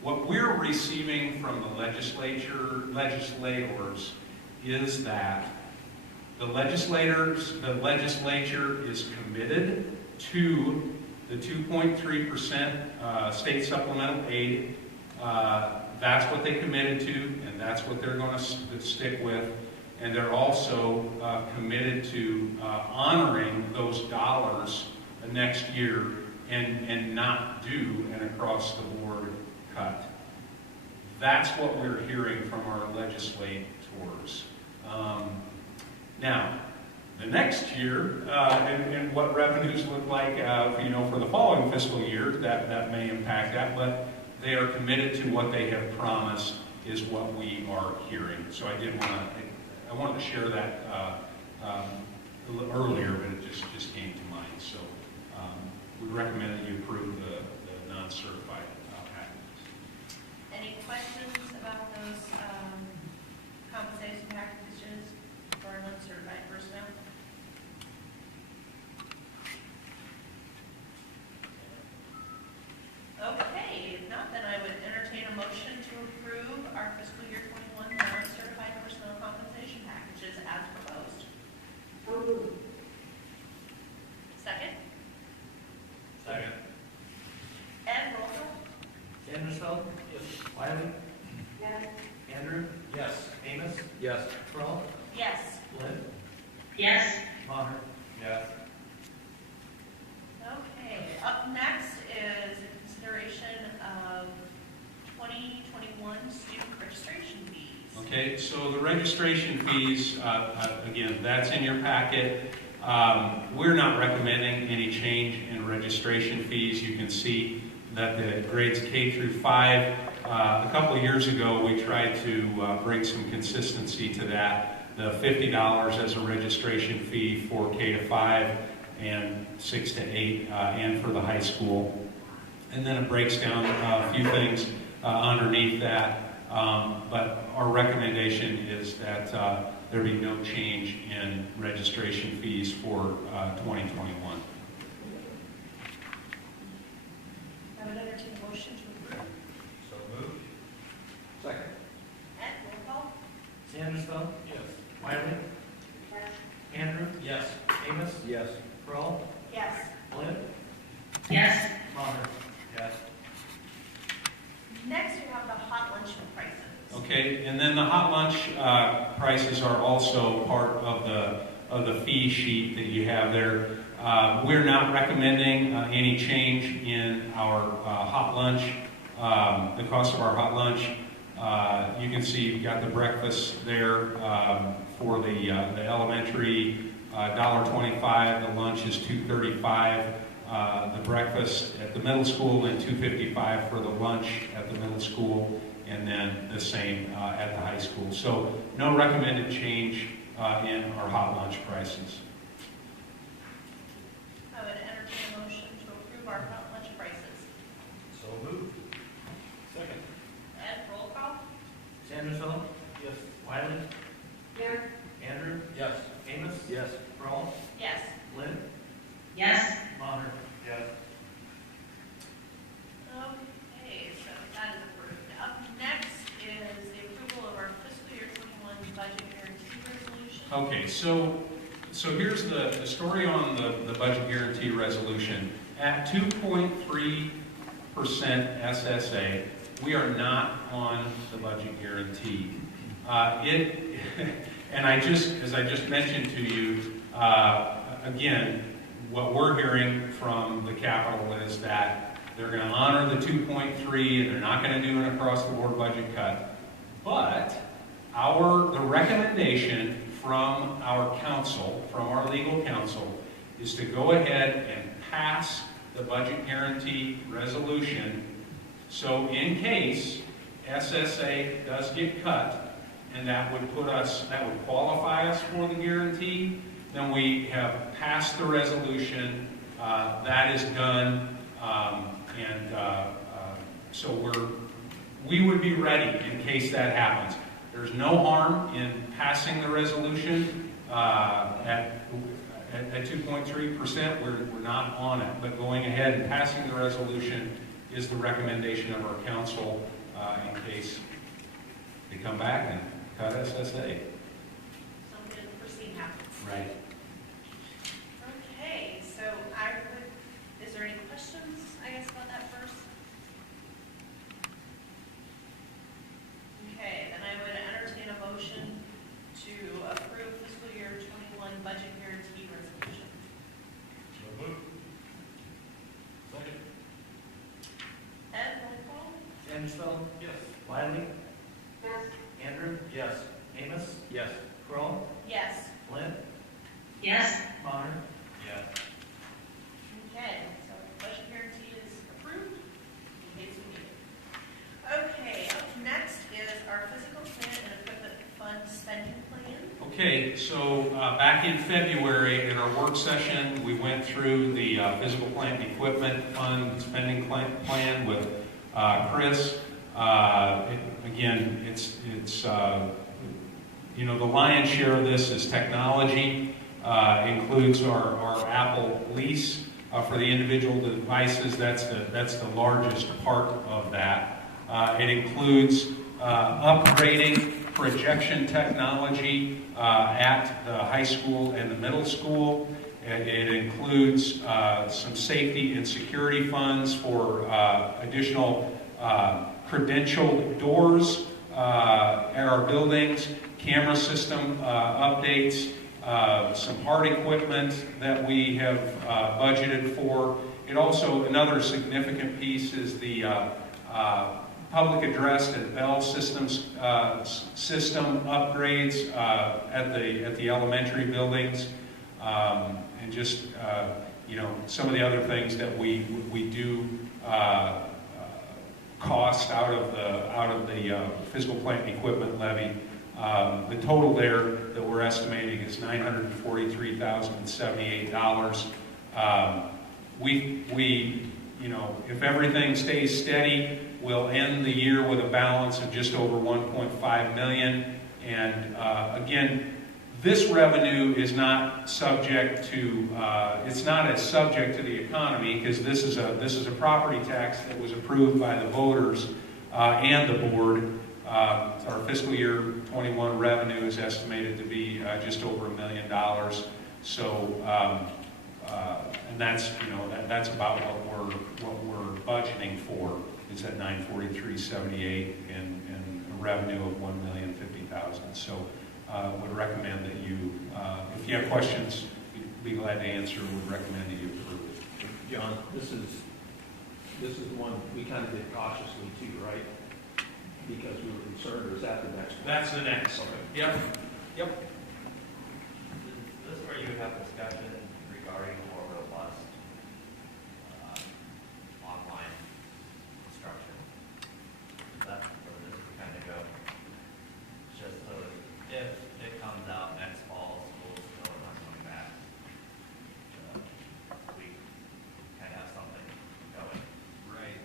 what we're receiving from the legislators is that the legislature is committed to the 2.3% state supplemental aid. That's what they committed to, and that's what they're going to stick with. and they're also committed to honoring those dollars next year and not do an across-the-board cut. That's what we're hearing from our legislators. Now, the next year, and what revenues look like, for the following fiscal year, that may impact that, but they are committed to what they have promised is what we are hearing. So I wanted to share that a little earlier, but it just came to mind. So we recommend that you approve the non-certified packages. Any questions about those compensation packages for our non-certified personnel? Okay, if not, then I would entertain a motion to approve our fiscal year 21 non-certified personnel compensation packages as proposed. Second? Second. Ed, roll call? Sandersfeld? Yes. Wiley? Yes. Andrew? Yes. Amos? Yes. Kroll? Yes. Lynn? Yes. Maher? Yes. Okay, up next is a consideration of 2021 student registration fees. Okay, so the registration fees, again, that's in your packet. We're not recommending any change in registration fees. You can see that the grades K through 5, a couple of years ago, we tried to bring some consistency to that. The $50 as a registration fee for K to 5 and 6 to 8 and for the high school. And then it breaks down a few things underneath that. But our recommendation is that there be no change in registration fees for 2021. I would entertain a motion to approve. So moved. Second. Ed, roll call? Sandersfeld? Yes. Wiley? Andrew? Yes. Amos? Yes. Kroll? Yes. Lynn? Yes. Maher? Yes. Next, we have the hot lunch prices. Okay, and then the hot lunch prices are also part of the fee sheet that you have there. We're not recommending any change in our hot lunch, the cost of our hot lunch. You can see you've got the breakfast there for the elementary, $1.25. The lunch is $2.35. The breakfast at the middle school, and $2.55 for the lunch at the middle school, and then the same at the high school. So no recommended change in our hot lunch prices. I would entertain a motion to approve our hot lunch prices. So moved. Second. Ed, roll call? Sandersfeld? Yes. Wiley? Here. Andrew? Yes. Amos? Yes. Kroll? Yes. Lynn? Yes. Maher? Yes. Okay, so that is approved. Up next is the approval of our fiscal year 21 budget guarantee resolution. Okay, so here's the story on the budget guarantee resolution. At 2.3% SSA, we are not on the budget guarantee. And as I just mentioned to you, again, what we're hearing from the Capitol is that they're going to honor the 2.3 and they're not going to do an across-the-board budget cut. But the recommendation from our counsel, from our legal counsel, is to go ahead and pass the budget guarantee resolution. So in case SSA does get cut, and that would qualify us for the guarantee, then we have passed the resolution. That is done, so we would be ready in case that happens. There's no harm in passing the resolution at 2.3%. We're not on it, but going ahead and passing the resolution is the recommendation of our council in case they come back and cut SSA. Something unforeseen happens. Right. Okay, so is there any questions, I guess, about that first? Okay, then I would entertain a motion to Mansfield. Yes. Wiley. Yes. Andrew. Yes. Amos. Yes. Crowell. Yes. Flynn. Yes. Bonner. Yes. Okay, so the budget guarantee is approved in case we need it. Okay, up next is our physical plant and equipment fund spending plan. Okay, so back in February in our work session, we went through the physical plant and equipment fund spending plan with Chris. Again, it's you know, the lion's share of this is technology. Includes our Apple lease for the individual devices. That's the largest part of that. It includes upgrading projection technology at the high school and the middle school. It includes some safety and security funds for additional credentialed doors at our buildings, camera system updates, some hard equipment that we have budgeted for. It also, another significant piece is the public address and bell systems system upgrades at the elementary buildings, and just you know, some of the other things that we do cost out of the physical plant and equipment levy. The total there that we're estimating is $943,078. We, you know, if everything stays steady, we'll end the year with a balance of just over 1.5 million. And again, this revenue is not subject to, it's not as subject to the economy, because this is a property tax that was approved by the voters and the board. Our fiscal year 21 revenue is estimated to be just over $1 million. So, and that's, you know, that's about what we're budgeting for. Is at 943.78 and a revenue of $1,050,000. So, would recommend that you, if you have questions, we'd be glad to answer. Would recommend that you approve it. John, this is the one we kind of did cautiously too, right? Because we were concerned, or is that the next one? That's the next. Yep. Yep. This is where you would have discussion regarding more robust online instruction. That's where this would kind of go. Just so that if it comes out next fall, schools still are not coming back, we kind of have something going. Right.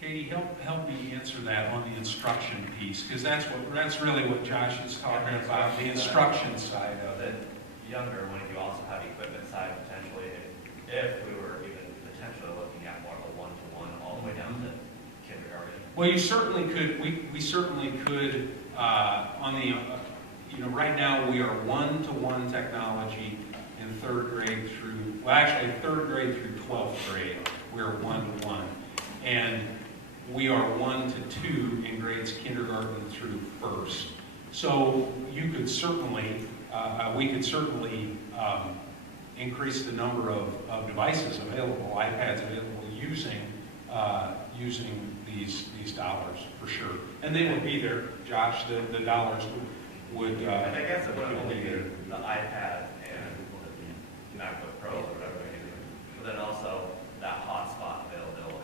Katie, help me answer that on the instruction piece, because that's really what Josh is talking about, the instruction side of it. Younger, when you also have equipment side potentially, if we were even potentially looking at more of a one-to-one all the way down to kindergarten. Well, you certainly could. We certainly could on the. You know, right now we are one-to-one technology in third grade through. Well, actually, third grade through 12th grade, we're one-to-one, and we are 1 to 2 in grades kindergarten through first. So you could certainly, we could certainly increase the number of devices available, iPads available, using these dollars for sure. And they would be there, Josh. The dollars would. And I guess it would only be the iPad and MacBook Pro or whatever we do, but then also that hotspot availability.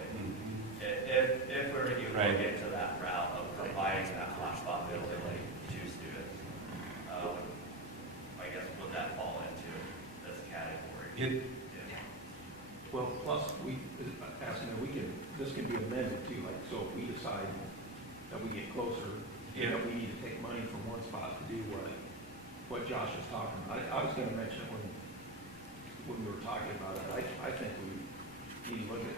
If we were to Right. get to that route of providing that hotspot availability to students, I guess would that fall into this category? Well, plus we, asking that this can be amended too, like, so if we decide that we get closer, that we need to take money from one spot to do what Josh was talking about. I was gonna mention it when we were talking about it. I think we need to look at a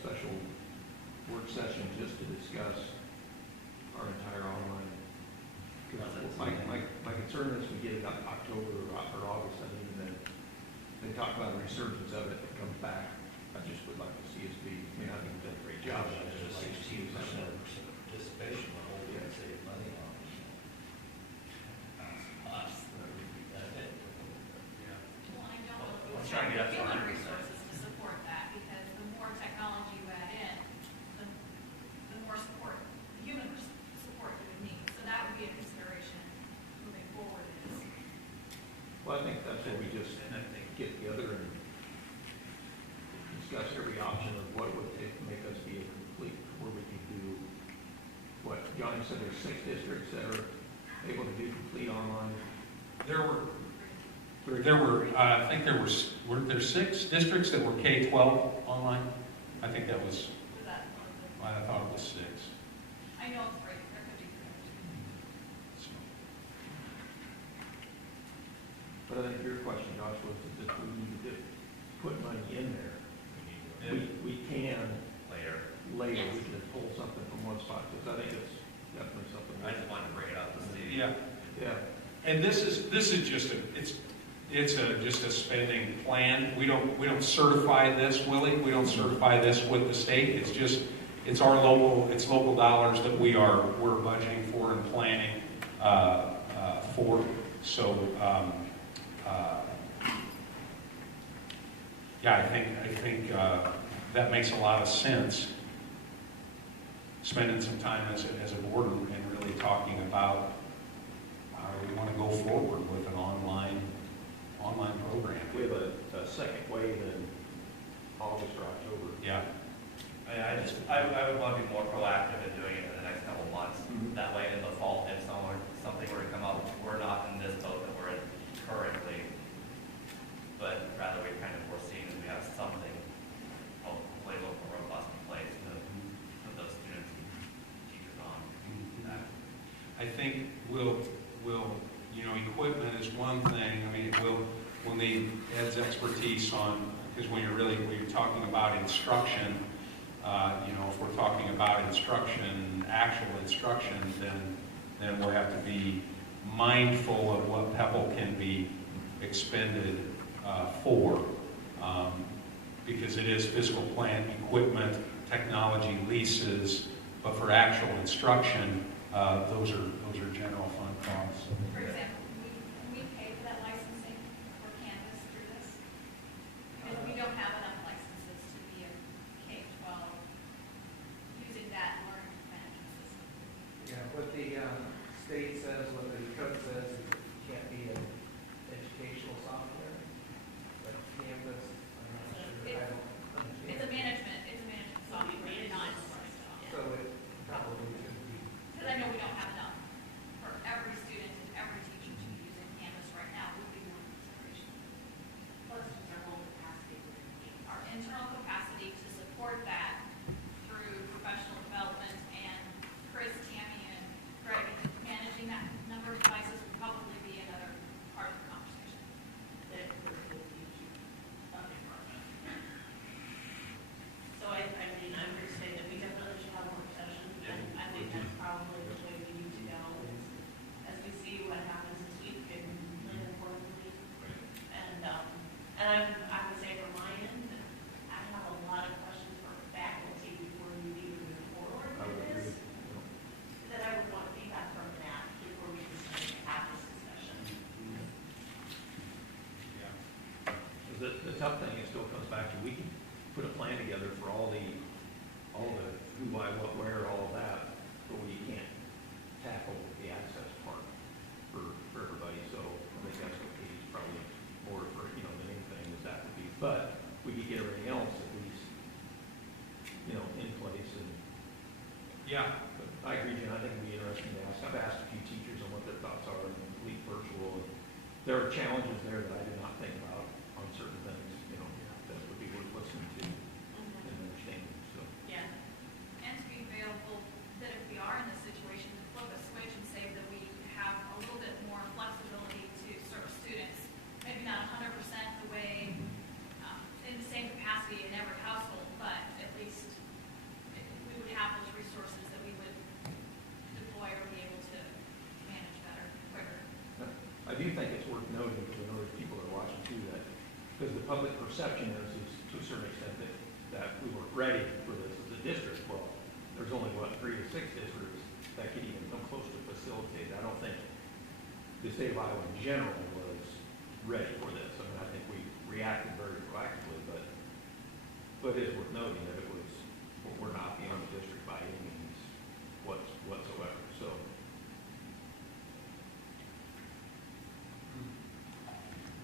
special work session just to discuss our entire online. My concern is we get it up October or August, I mean, and then they talk about a resurgence of it that comes back. I just would like to see us I mean, I think we've done a great job. I just like to see us. Participation, the whole thing, save money on us. Well, agree, that's human 100%. resources to support that, because the more technology you add in, the more support, human support you would need. So that would be a consideration moving forward is. Well, I think that's where we just get together and discuss every option of what it would take to make us be a complete, where we can do what Johnny said, there's 6 districts that are able to do complete online. There were, I think were there 6 districts that were K-12 online? I think that was, Was that one of the, I thought it was 6. I know it's right, there could be 3. So, But I think your question, Josh, was that we need to put money in there. We can later, we can pull something from one spot, because I think it's definitely something. I just wanted to bring it up to see. yeah. Yeah. And this is just just a spending plan. We don't certify this, Willie. We don't certify this with the state. It's our local dollars that we're budgeting for and planning for. So yeah, I think that makes a lot of sense. Spending some time as a board and really talking about how we want to go forward with an online program. We have a second wave in August or October. Yeah. I would want to be more proactive in doing it in the next couple of months. That way in the fall, if something were to come up, we're not in this boat that we're in currently, but rather we kind of foreseen that we have something, hopefully a little more robust in place to put those students and teachers on that. I think we'll equipment is one thing. I mean, we'll need Ed's expertise on, because when you're talking about instruction, if we're talking about instruction, actual instruction, then we'll have to be mindful of what PEPL can be expended for, because it is physical plant, equipment, technology, leases, but for actual instruction, those are general fund costs. For example, we pay for that licensing for Canvas through this, because we don't have enough licenses to be a K-12 using that learning management system. Yeah, what the state says, what the code says, is it can't be an educational software, but Canvas, I'm not sure, I don't understand. It's a management software, not So it probably could be. because I know we don't have enough for every student and every teacher to be using Canvas right now would be one consideration. Plus our internal capacity to support that through professional development, and Chris, Tammy, and Greg managing that number of devices would probably be another part of the conversation. So I mean, I would say that we definitely should have a work session, and I think that's probably the way we need to go, is as we see what happens this week and plan accordingly. And I would say from my end, that I have a lot of questions for faculty before we even move forward I would with agree. this, that I would want feedback from that before we can start to have this discussion. Yeah. The tough thing, it still comes back to, we can put a plan together for all the who, why, what, where, all of that, but we can't tackle the access part for everybody. So I think that's what Katie's probably more for, than anything, is that would be. But we could get everything else at least, in place. And Yeah. but I agree, Jen. I think it'd be interesting to ask. I've asked a few teachers on what their thoughts are on complete virtual. And there are challenges there that I did not think about on certain things. That would be worth listening to and understanding. So. Yeah. And to be available, that if we are in this situation, to flip a switch and say that we have a little bit more flexibility to serve students, maybe not 100% the way, in the same capacity in every household, but at least we would have those resources that we would deploy or be able to manage better, quicker. I do think it's worth noting, because I know there's people that are watching too, that because the public perception is to a certain extent that we weren't ready for this as a district. Well, there's only 3 to 6 districts that could even come close to facilitate. I don't think the state of Iowa in general was ready for this. I mean, I think we reacted very But it is worth noting that it was, we're not beyond the district by any means whatsoever, so.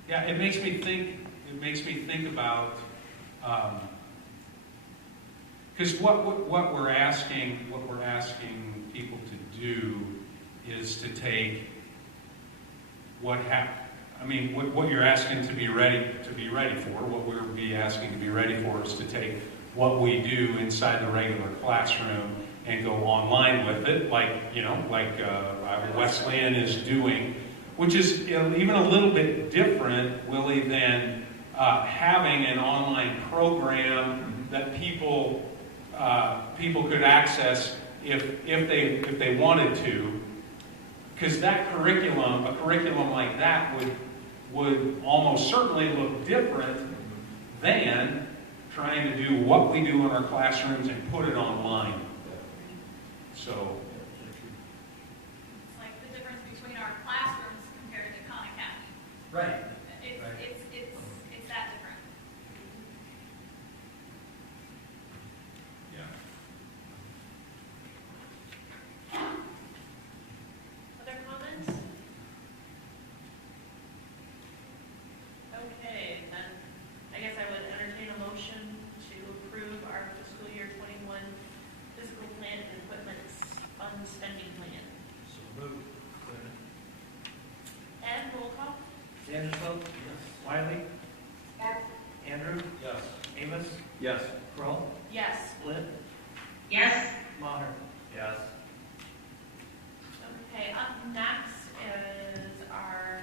Yeah, it makes me think about, because what we're asking people to do is to take what you're asking to be ready for, what we'll be asking to be ready for is to take what we do inside the regular classroom and go online with it, like Wesleyan is doing, which is even a little bit different, Willie, than having an online program that people could access if they wanted to, because that curriculum, a curriculum like that would almost certainly look different than trying to do what we do in our classrooms and put it online. So It's like the difference between our classrooms compared to Khan Academy. right. It's that different. Yeah. Other comments? Okay, then I guess I would entertain a motion to approve our fiscal year 21 physical plant and equipment fund spending plan. So moved. Ed, roll call? Sandersville? Yes. Wiley? Yes. Andrew? Yes. Amos? Yes. Kroll? Yes. Split? Yes. Maher? Yes. Okay, up next is our,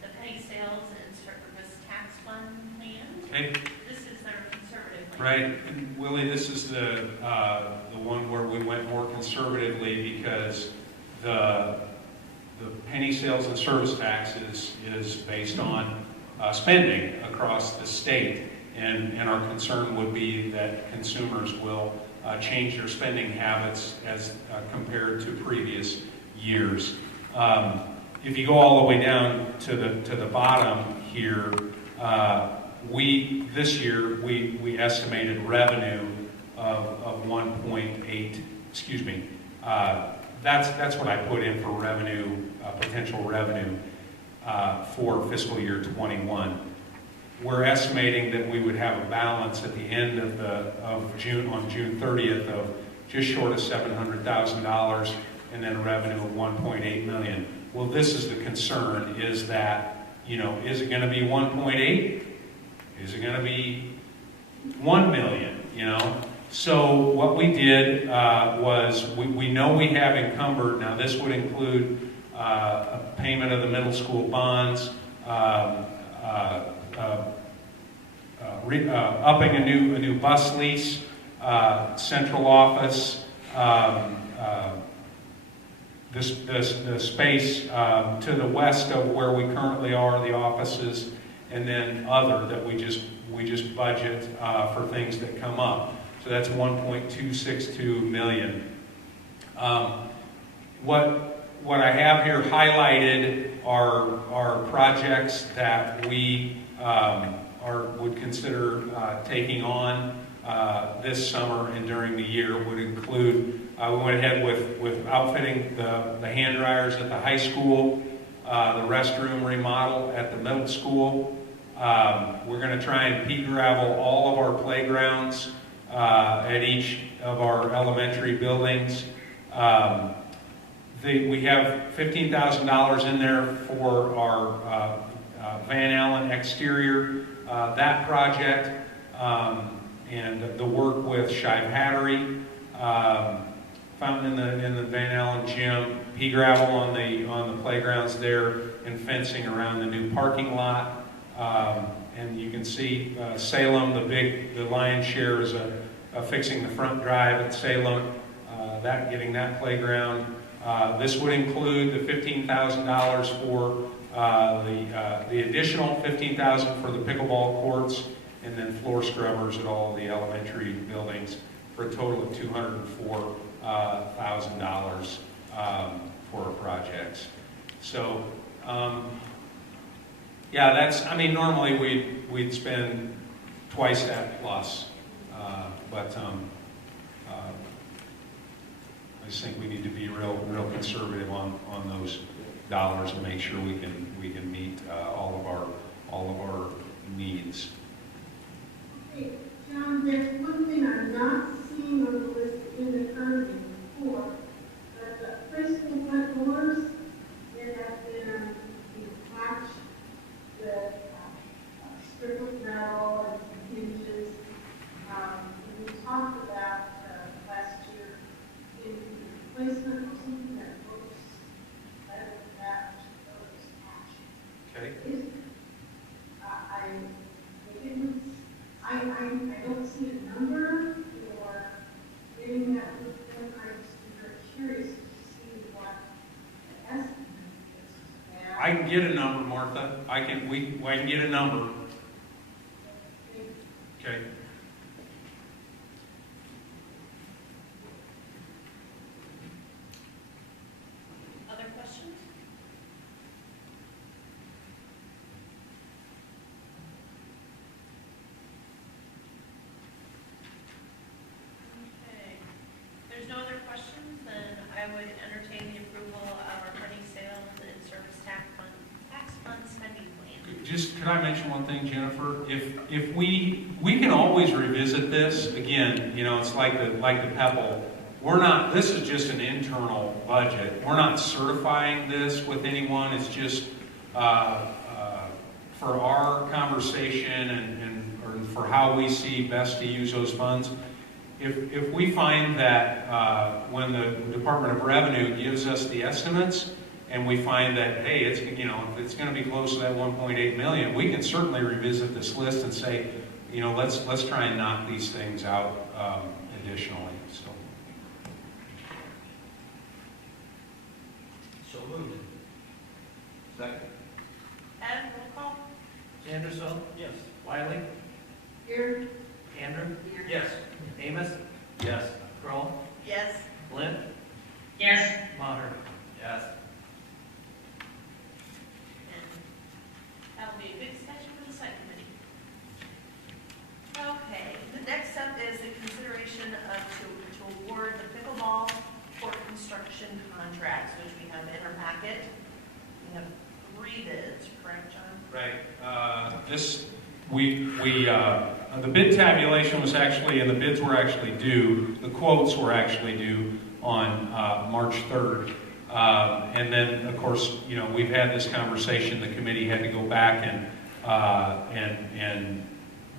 the penny sales and service tax fund plan. Okay. This is their conservative plan. Right, and Willie, this is the one where we went more conservatively because the penny sales and service tax is based on spending across the state, and our concern would be that consumers will change their spending habits as compared to previous years. If you go all the way down to the bottom here, this year we estimated revenue of 1.8. Excuse me. That's what I put in for revenue, potential revenue for fiscal year 21. We're estimating that we would have a balance at the end of June, on June 30th, of just short of $700,000, and then revenue of 1.8 million. Well, this is the concern: is that, is it going to be 1.8? Is it going to be 1 million? So what we did was we know we have encumbered. Now this would include a payment of the middle school bonds, upping a new bus lease, central office, the space to the west of where we currently are, the offices, and then other that we just budget for things that come up. So that's 1.262 million. What I have here highlighted are projects that we would consider taking on this summer and during the year. Would include, we went ahead with outfitting the hand dryers at the high school, the restroom remodel at the middle school. We're going to try and pea gravel all of our playgrounds at each of our elementary buildings. We have $15,000 in there for our Van Allen exterior, that project, and the work with Shive Hattery, fountain in the Van Allen gym, pea gravel on the playgrounds there, and fencing around the new parking lot. And you can see Salem, the lion's share is fixing the front drive at Salem, getting that playground. This would include the $15,000 for the additional $15,000 for the pickleball courts, and then floor scrubbers at all of the elementary buildings for a total of $204,000 for our projects. So, yeah, normally we'd spend twice that plus. But I just think we need to be real conservative on those dollars and make sure we can meet all of our needs. Okay, John, there's one thing I'm not seeing on the list in the current report, but the preschool front doors, there have been attached with strip of metal and some hinges. We talked about last year in replacement of something that looks better than that, those attached. Okay. I don't see a number or getting that with them. I'm just very curious to see what the estimate is. I can get a number, Martha. I can get a number. Okay. Other questions? Okay. If there's no other questions, then I would entertain the approval of our money sales and service tax fund spending plan. Just, could I mention one thing, Jennifer? If we can always revisit this, again, you know, it's like the PEPL. This is just an internal budget. We're not certifying this with anyone. It's just for our conversation and for how we see best to use those funds. If we find that when the Department of Revenue gives us the estimates, and we find that, hey, it's, you know, if it's going to be close to that 1.8 million, we can certainly revisit this list and say, you know, let's try and knock these things out additionally. So moved. Second. Ed, roll call? Sandersville? Yes. Wiley? Here, Andrew? Yes. Amos? Yes. Kroll? Yes. Flint? Yes. Maher? Yes. And that'll be a good discussion for the subcommittee. Okay, the next up is the consideration to award the pickleball court construction contracts, which we have in our packet. We have 3 bids, correct, John? Right. The bid tabulation was actually, and the bids were actually due, the quotes were actually due on March 3rd. And then, of course, you know, we've had this conversation. The committee had to go back and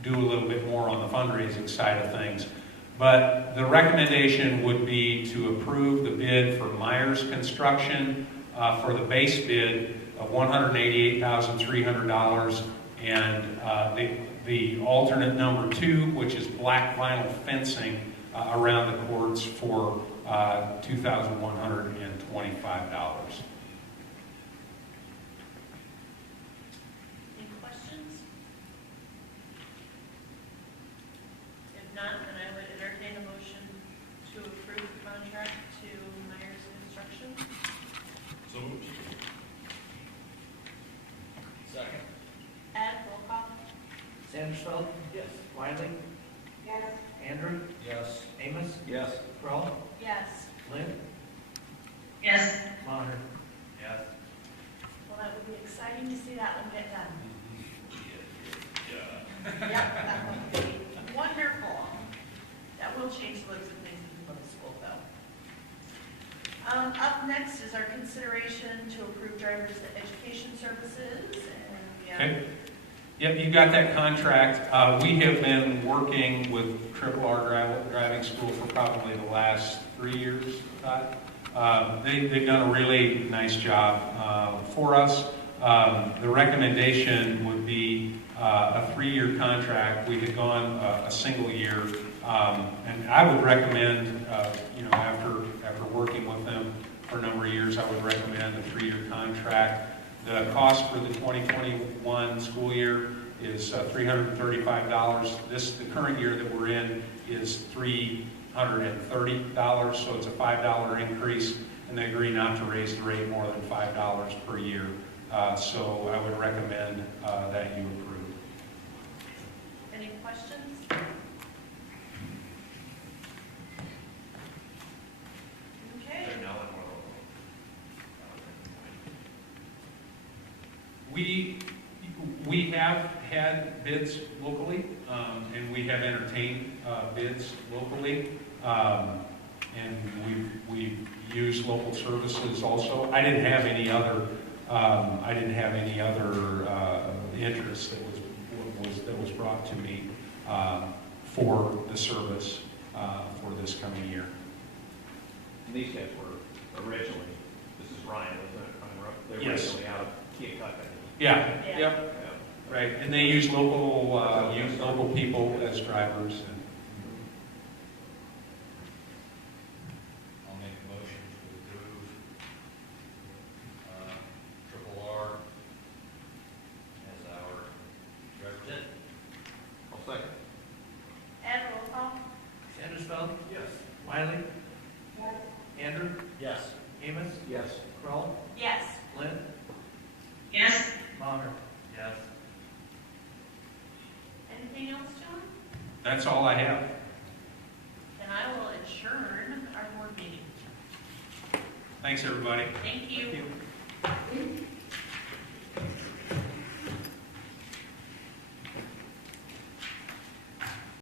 do a little bit more on the fundraising side of things. But the recommendation would be to approve the bid for Myers Construction for the base bid of $188,300, and the alternate number 2, which is black vinyl fencing around the courts, for $2,125. Any questions? If not, then I would entertain a motion to approve the contract to Myers Construction. So moved. Second. Ed, roll call? Sandersville? Yes. Wiley? yes, Andrew? Yes. Amos? Yes. Kroll? Yes. Flint? Yes. Maher? Yes. Well, that would be exciting to see that one get done. Yeah. Yep, that would be wonderful. That will change the looks of things in the middle school, though. Up next is our consideration to approve driver's education services, and we have Okay. Yep, you got that contract. We have been working with R Driving School for probably the last 3 years. They've done a really nice job for us. The recommendation would be a 3-year contract. We had gone a single year, and I would recommend, you know, after working with them for a number of years, I would recommend a 3-year contract. The cost for the 2021 school year is $335. The current year that we're in is $330, so it's a $5 increase, and they agree not to raise the rate more than $5 per year. So I would recommend that you approve. any questions? questions? Okay. They're now and more local. We have had bids locally, and we have entertained bids locally, and we've used local services also. I didn't have any other interest that was brought to me for the service for this coming year. And these guys were originally, this is Ryan, isn't it? They were Yes. originally out of Keokuk. Yeah, Yeah. yep, right, and they use local people as drivers. And I'll make a motion to approve Triple R as our representative. I'll second. Ed, roll call? Sandersfeld? Yes. Wiley? Andrew? Yes. Amos? Yes. Crowell? Yes. Lynn? Yes. Maher? Yes. Anything else, John? that's all I have. Then I will adjourn our board meeting. Thanks, everybody. Thank you. Thank you.